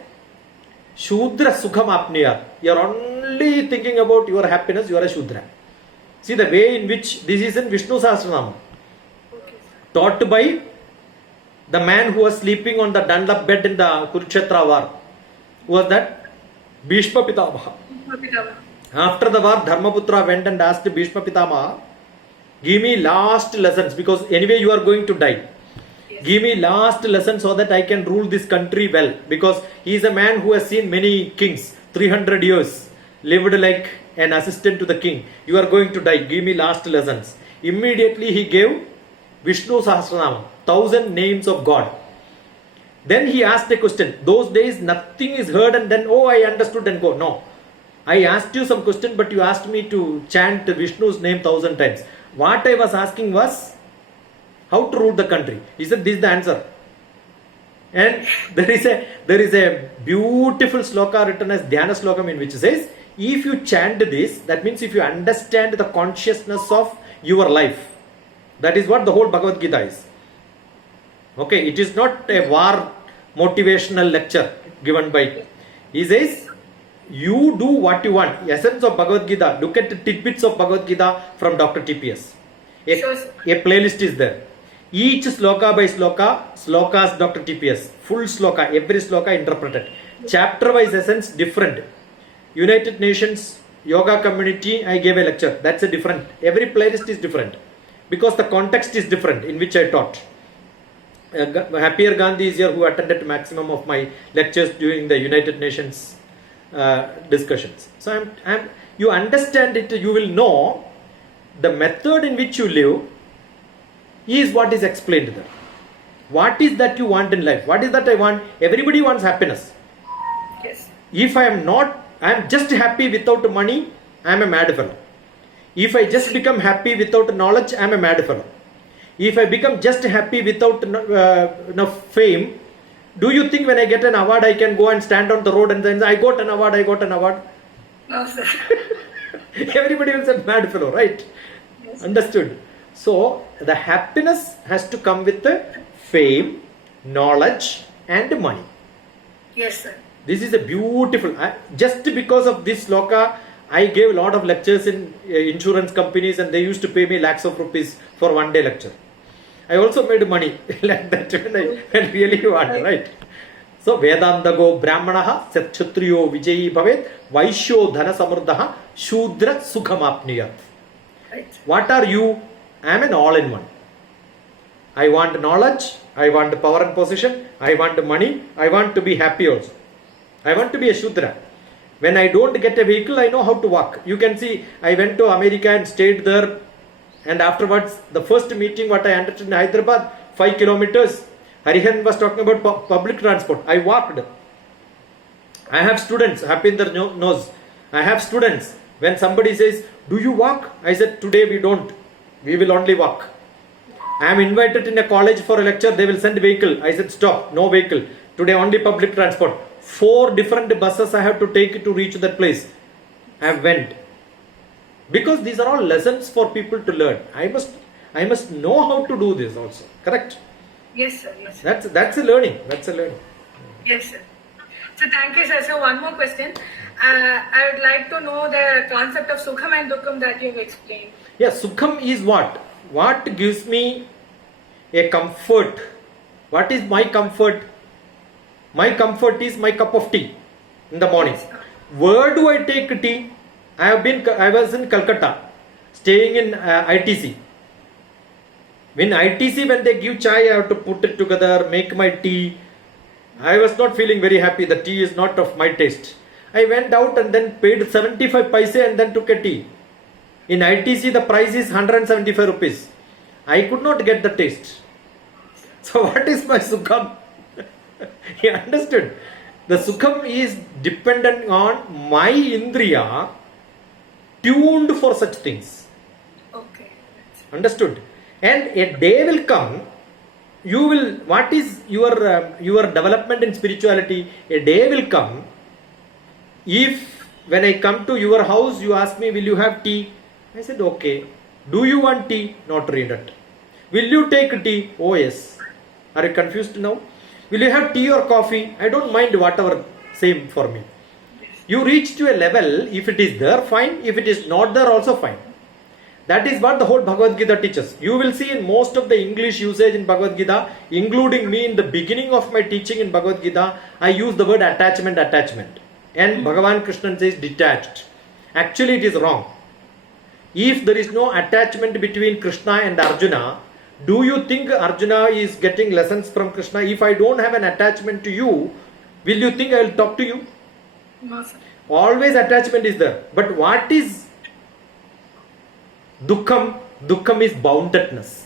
Shudra Sukham Apniya. You are only thinking about your happiness, you are a Shudra. See the way in which this is in Vishnu Sahasranama. Taught by the man who was sleeping on the Dandap bed in the Kurukshetra war. Who was that? Bhishma Pitamaha. After the war, Dharmaputra went and asked Bhishma Pitamaha, give me last lessons, because anyway you are going to die. Yes. Give me last lessons so that I can rule this country well. Because he is a man who has seen many kings, 300 years, lived like an assistant to the king. You are going to die. Give me last lessons. Immediately he gave Vishnu Sahasranama, 1000 names of God. Then he asked a question. Those days nothing is heard and then, oh, I understood and go. No. I asked you some question, but you asked me to chant Vishnu's name 1000 times. What I was asking was, how to rule the country? He said, this is the answer. And there is a beautiful sloka written as Dhyana Slokam in which says, if you chant this, that means if you understand the consciousness of your life, that is what the whole Bhagavad Gita is. Okay, it is not a war motivational lecture given by. He says, you do what you want. Essence of Bhagavad Gita. Look at the tidbits of Bhagavad Gita from DrTPS. A playlist is there. Each sloka by sloka, slokas DrTPS. Full sloka, every sloka interpreted. Chapter wise essence different. United Nations Yoga Community, I gave a lecture. That's a different. Every playlist is different. Because the context is different in which I taught. Happier Gandhi is here who attended maximum of my lectures during the United Nations discussions. So you understand it, you will know the method in which you live is what is explained there. What is that you want in life? What is that I want? Everybody wants happiness. Yes. If I am just happy without money, I am a mad fellow. If I just become happy without knowledge, I am a mad fellow. If I become just happy without fame, do you think when I get an award, I can go and stand on the road and then I got an award? No, sir. Everybody will say mad fellow, right? Yes. Understood. So the happiness has to come with the fame, knowledge and money. Yes, sir. This is a beautiful, just because of this sloka, I gave a lot of lectures in insurance companies and they used to pay me lakhs of rupees for one day lecture. I also made money like that when I really want, right? So Vedandago Brahmanaha Satchatriyo Vijayi Bhavet Vaishyo Dhana Samruddhaha Shudra Sukhamapniyat. Right. What are you? I am an all-in-one. I want knowledge, I want power and position, I want money, I want to be happy also. I want to be a Shudra. When I don't get a vehicle, I know how to walk. You can see, I went to America and stayed there, and afterwards, the first meeting what I understood in Hyderabad, 5 kilometers, Harihan was talking about public transport. I walked. I have students, Hapinder knows. I have students. When somebody says, do you walk? I said, today we don't. We will only walk. I am invited in a college for a lecture. They will send vehicle. I said, stop, no vehicle. Today only public transport. 4 different buses I have to take to reach that place. I went. Because these are all lessons for people to learn. I must know how to do this also. Correct? Yes, sir. Yes, sir. That's a learning. That's a learning. Yes, sir. So thank you, sir. So one more question. I would like to know the concept of Sukham and Dukkham that you have explained. Yeah, Sukham is what? What gives me a comfort? What is my comfort? My comfort is my cup of tea in the morning. Where do I take tea? I was in Calcutta, staying in ITC. In ITC, when they give chai, I have to put it together, make my tea. I was not feeling very happy. The tea is not of my taste. I went out and then paid 75 paise and then took a tea. In ITC, the price is 175 rupees. I could not get the taste. So what is my Sukham? You understood? The Sukham is dependent on my Indriya tuned for such things. Okay. Understood? And a day will come, you will, what is your development in spirituality? A day will come, if when I come to your house, you ask me, will you have tea? I said, okay. Do you want tea? Not read it. Will you take tea? Oh yes. Are you confused now? Will you have tea or coffee? I don't mind, whatever, same for me. You reach to a level, if it is there, fine. If it is not there, also fine. That is what the whole Bhagavad Gita teaches. You will see in most of the English usage in Bhagavad Gita, including me in the beginning of my teaching in Bhagavad Gita, I use the word attachment. And Bhagavan Krishna says detached. Actually, it is wrong. If there is no attachment between Krishna and Arjuna, do you think Arjuna is getting lessons from Krishna? If I don't have an attachment to you, will you think I will talk to you? No, sir. Always attachment is there. But what is Dukkham? Dukkham is boundedness.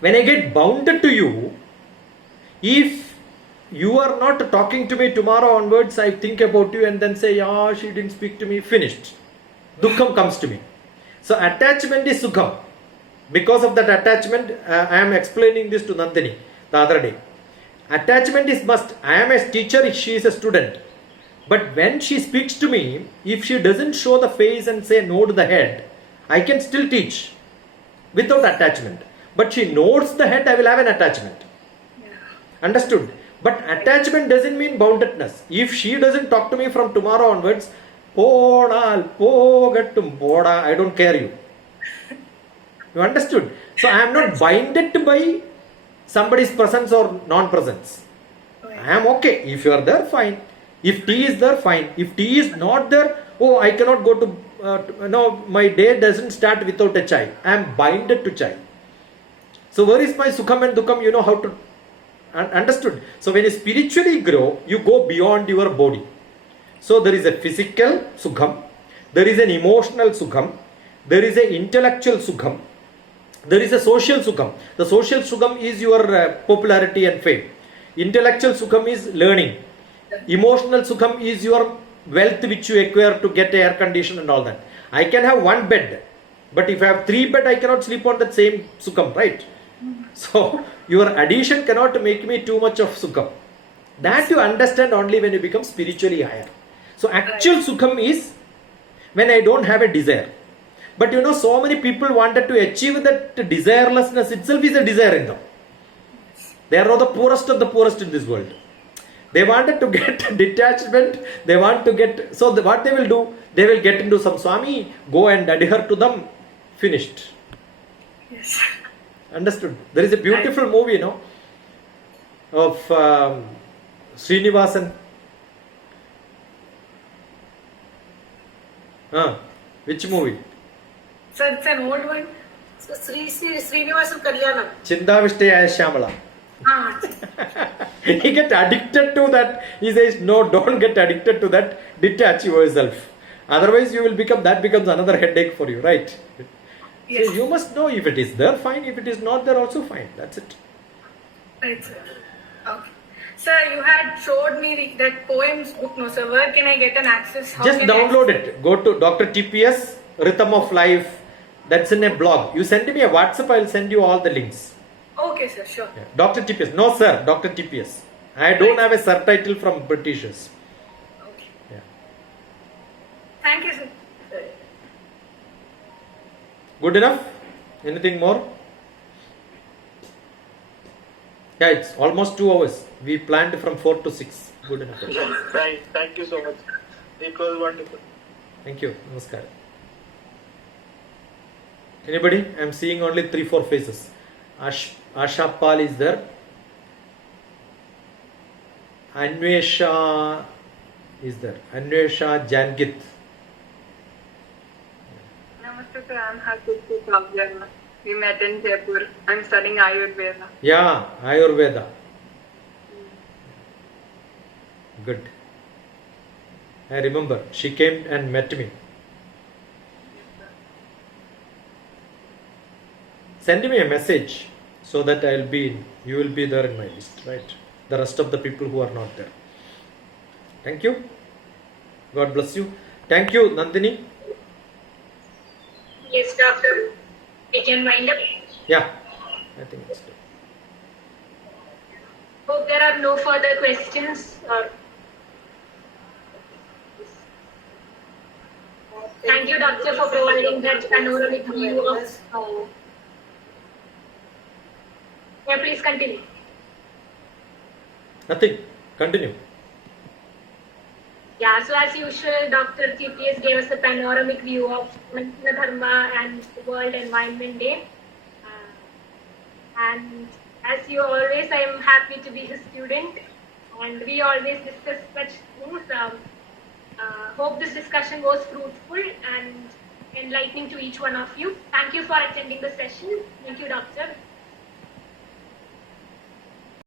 When I get bounded to you, if you are not talking to me tomorrow onwards, I think about you and then say, yeah, she didn't speak to me, finished. Dukkham comes to me. So attachment is Sukham. Because of that attachment, I am explaining this to Nandini the other day. Attachment is must. I am a teacher, she is a student. But when she speaks to me, if she doesn't show the face and say nod the head, I can still teach without attachment. But she nods the head, I will have an attachment. Yeah. Understood? But attachment doesn't mean boundedness. If she doesn't talk to me from tomorrow onwards, I don't care you. You understood? So I am not binded by somebody's presence or non-presence. I am okay. If you are there, fine. If tea is there, fine. If tea is not there, oh, I cannot go to, no, my day doesn't start without a chai. I am binded to chai. So where is my Sukham and Dukkham? You know how to, understood? So when you spiritually grow, you go beyond your body. So there is a physical Sukham, there is an emotional Sukham, there is an intellectual Sukham, there is a social Sukham. The social Sukham is your popularity and fame. Intellectual Sukham is learning. Emotional Sukham is your wealth which you acquire to get air condition and all that. I can have one bed, but if I have 3 beds, I cannot sleep on that same Sukham, right? So your addition cannot make me too much of Sukham. That you understand only when you become spiritually higher. So actual Sukham is when I don't have a desire. But you know, so many people wanted to achieve that desirelessness itself is a desire in them. They are the poorest of the poorest in this world. They wanted to get detachment. They want to get, so what they will do, they will get into some Swami, go and adhere to them, finished. Yes. Understood? There is a beautiful movie, you know, of Srinivasan. Which movie? So it's an old one. So Srinivasan Kalyanam. Chindavishte Shyamala. He get addicted to that. He says, no, don't get addicted to that. Detach yourself. Otherwise, you will become, that becomes another headache for you, right? Yes. So you must know if it is there, fine. If it is not there, also fine. That's it. Right, sir. Okay. Sir, you had showed me that poems book, no sir. Where can I get an access? How Just can I download access it. Go to DrTPS, Rhythm of Life. That's in a blog. You send me a WhatsApp, I will send you all the links. Okay, sir, sure. Yeah. DrTPS. No, sir. DrTPS. I don't have a subtitle from Britishers. Okay. Yeah. Thank you, sir. Good enough? Anything more? Yeah, it's almost 2 hours. We planned from 4 to 6. Good enough. Thank you so much. It was wonderful. Thank you. Namaskar. Anybody? I'm seeing only 3-4 faces. Asha Pal is there. Anvesha is there. Anvesha Jangit. Namaste sir, I'm Harpreet Kaur. We met in Jaipur. I'm studying Ayurveda. Yeah, Ayurveda. Good. I remember she came and met me. Send me a message so that you will be there in my list, right? The rest of the people who are not there. Thank you. God bless you. Thank you, Nandini. Yes, doctor. We can wind up. Yeah, I think it's good. Hope there are no further questions. Thank you, doctor, for providing that panoramic view of. Yeah, please continue. Nothing. Continue. Yeah, so as usual, Dr. TPS gave us a panoramic view of Sanatana Dharma and World Environment Day. And as you always, I am happy to be his student. And we always discuss such things. Hope this discussion was fruitful and enlightening to each one of you. Thank you for attending the session. Thank you, Doctor.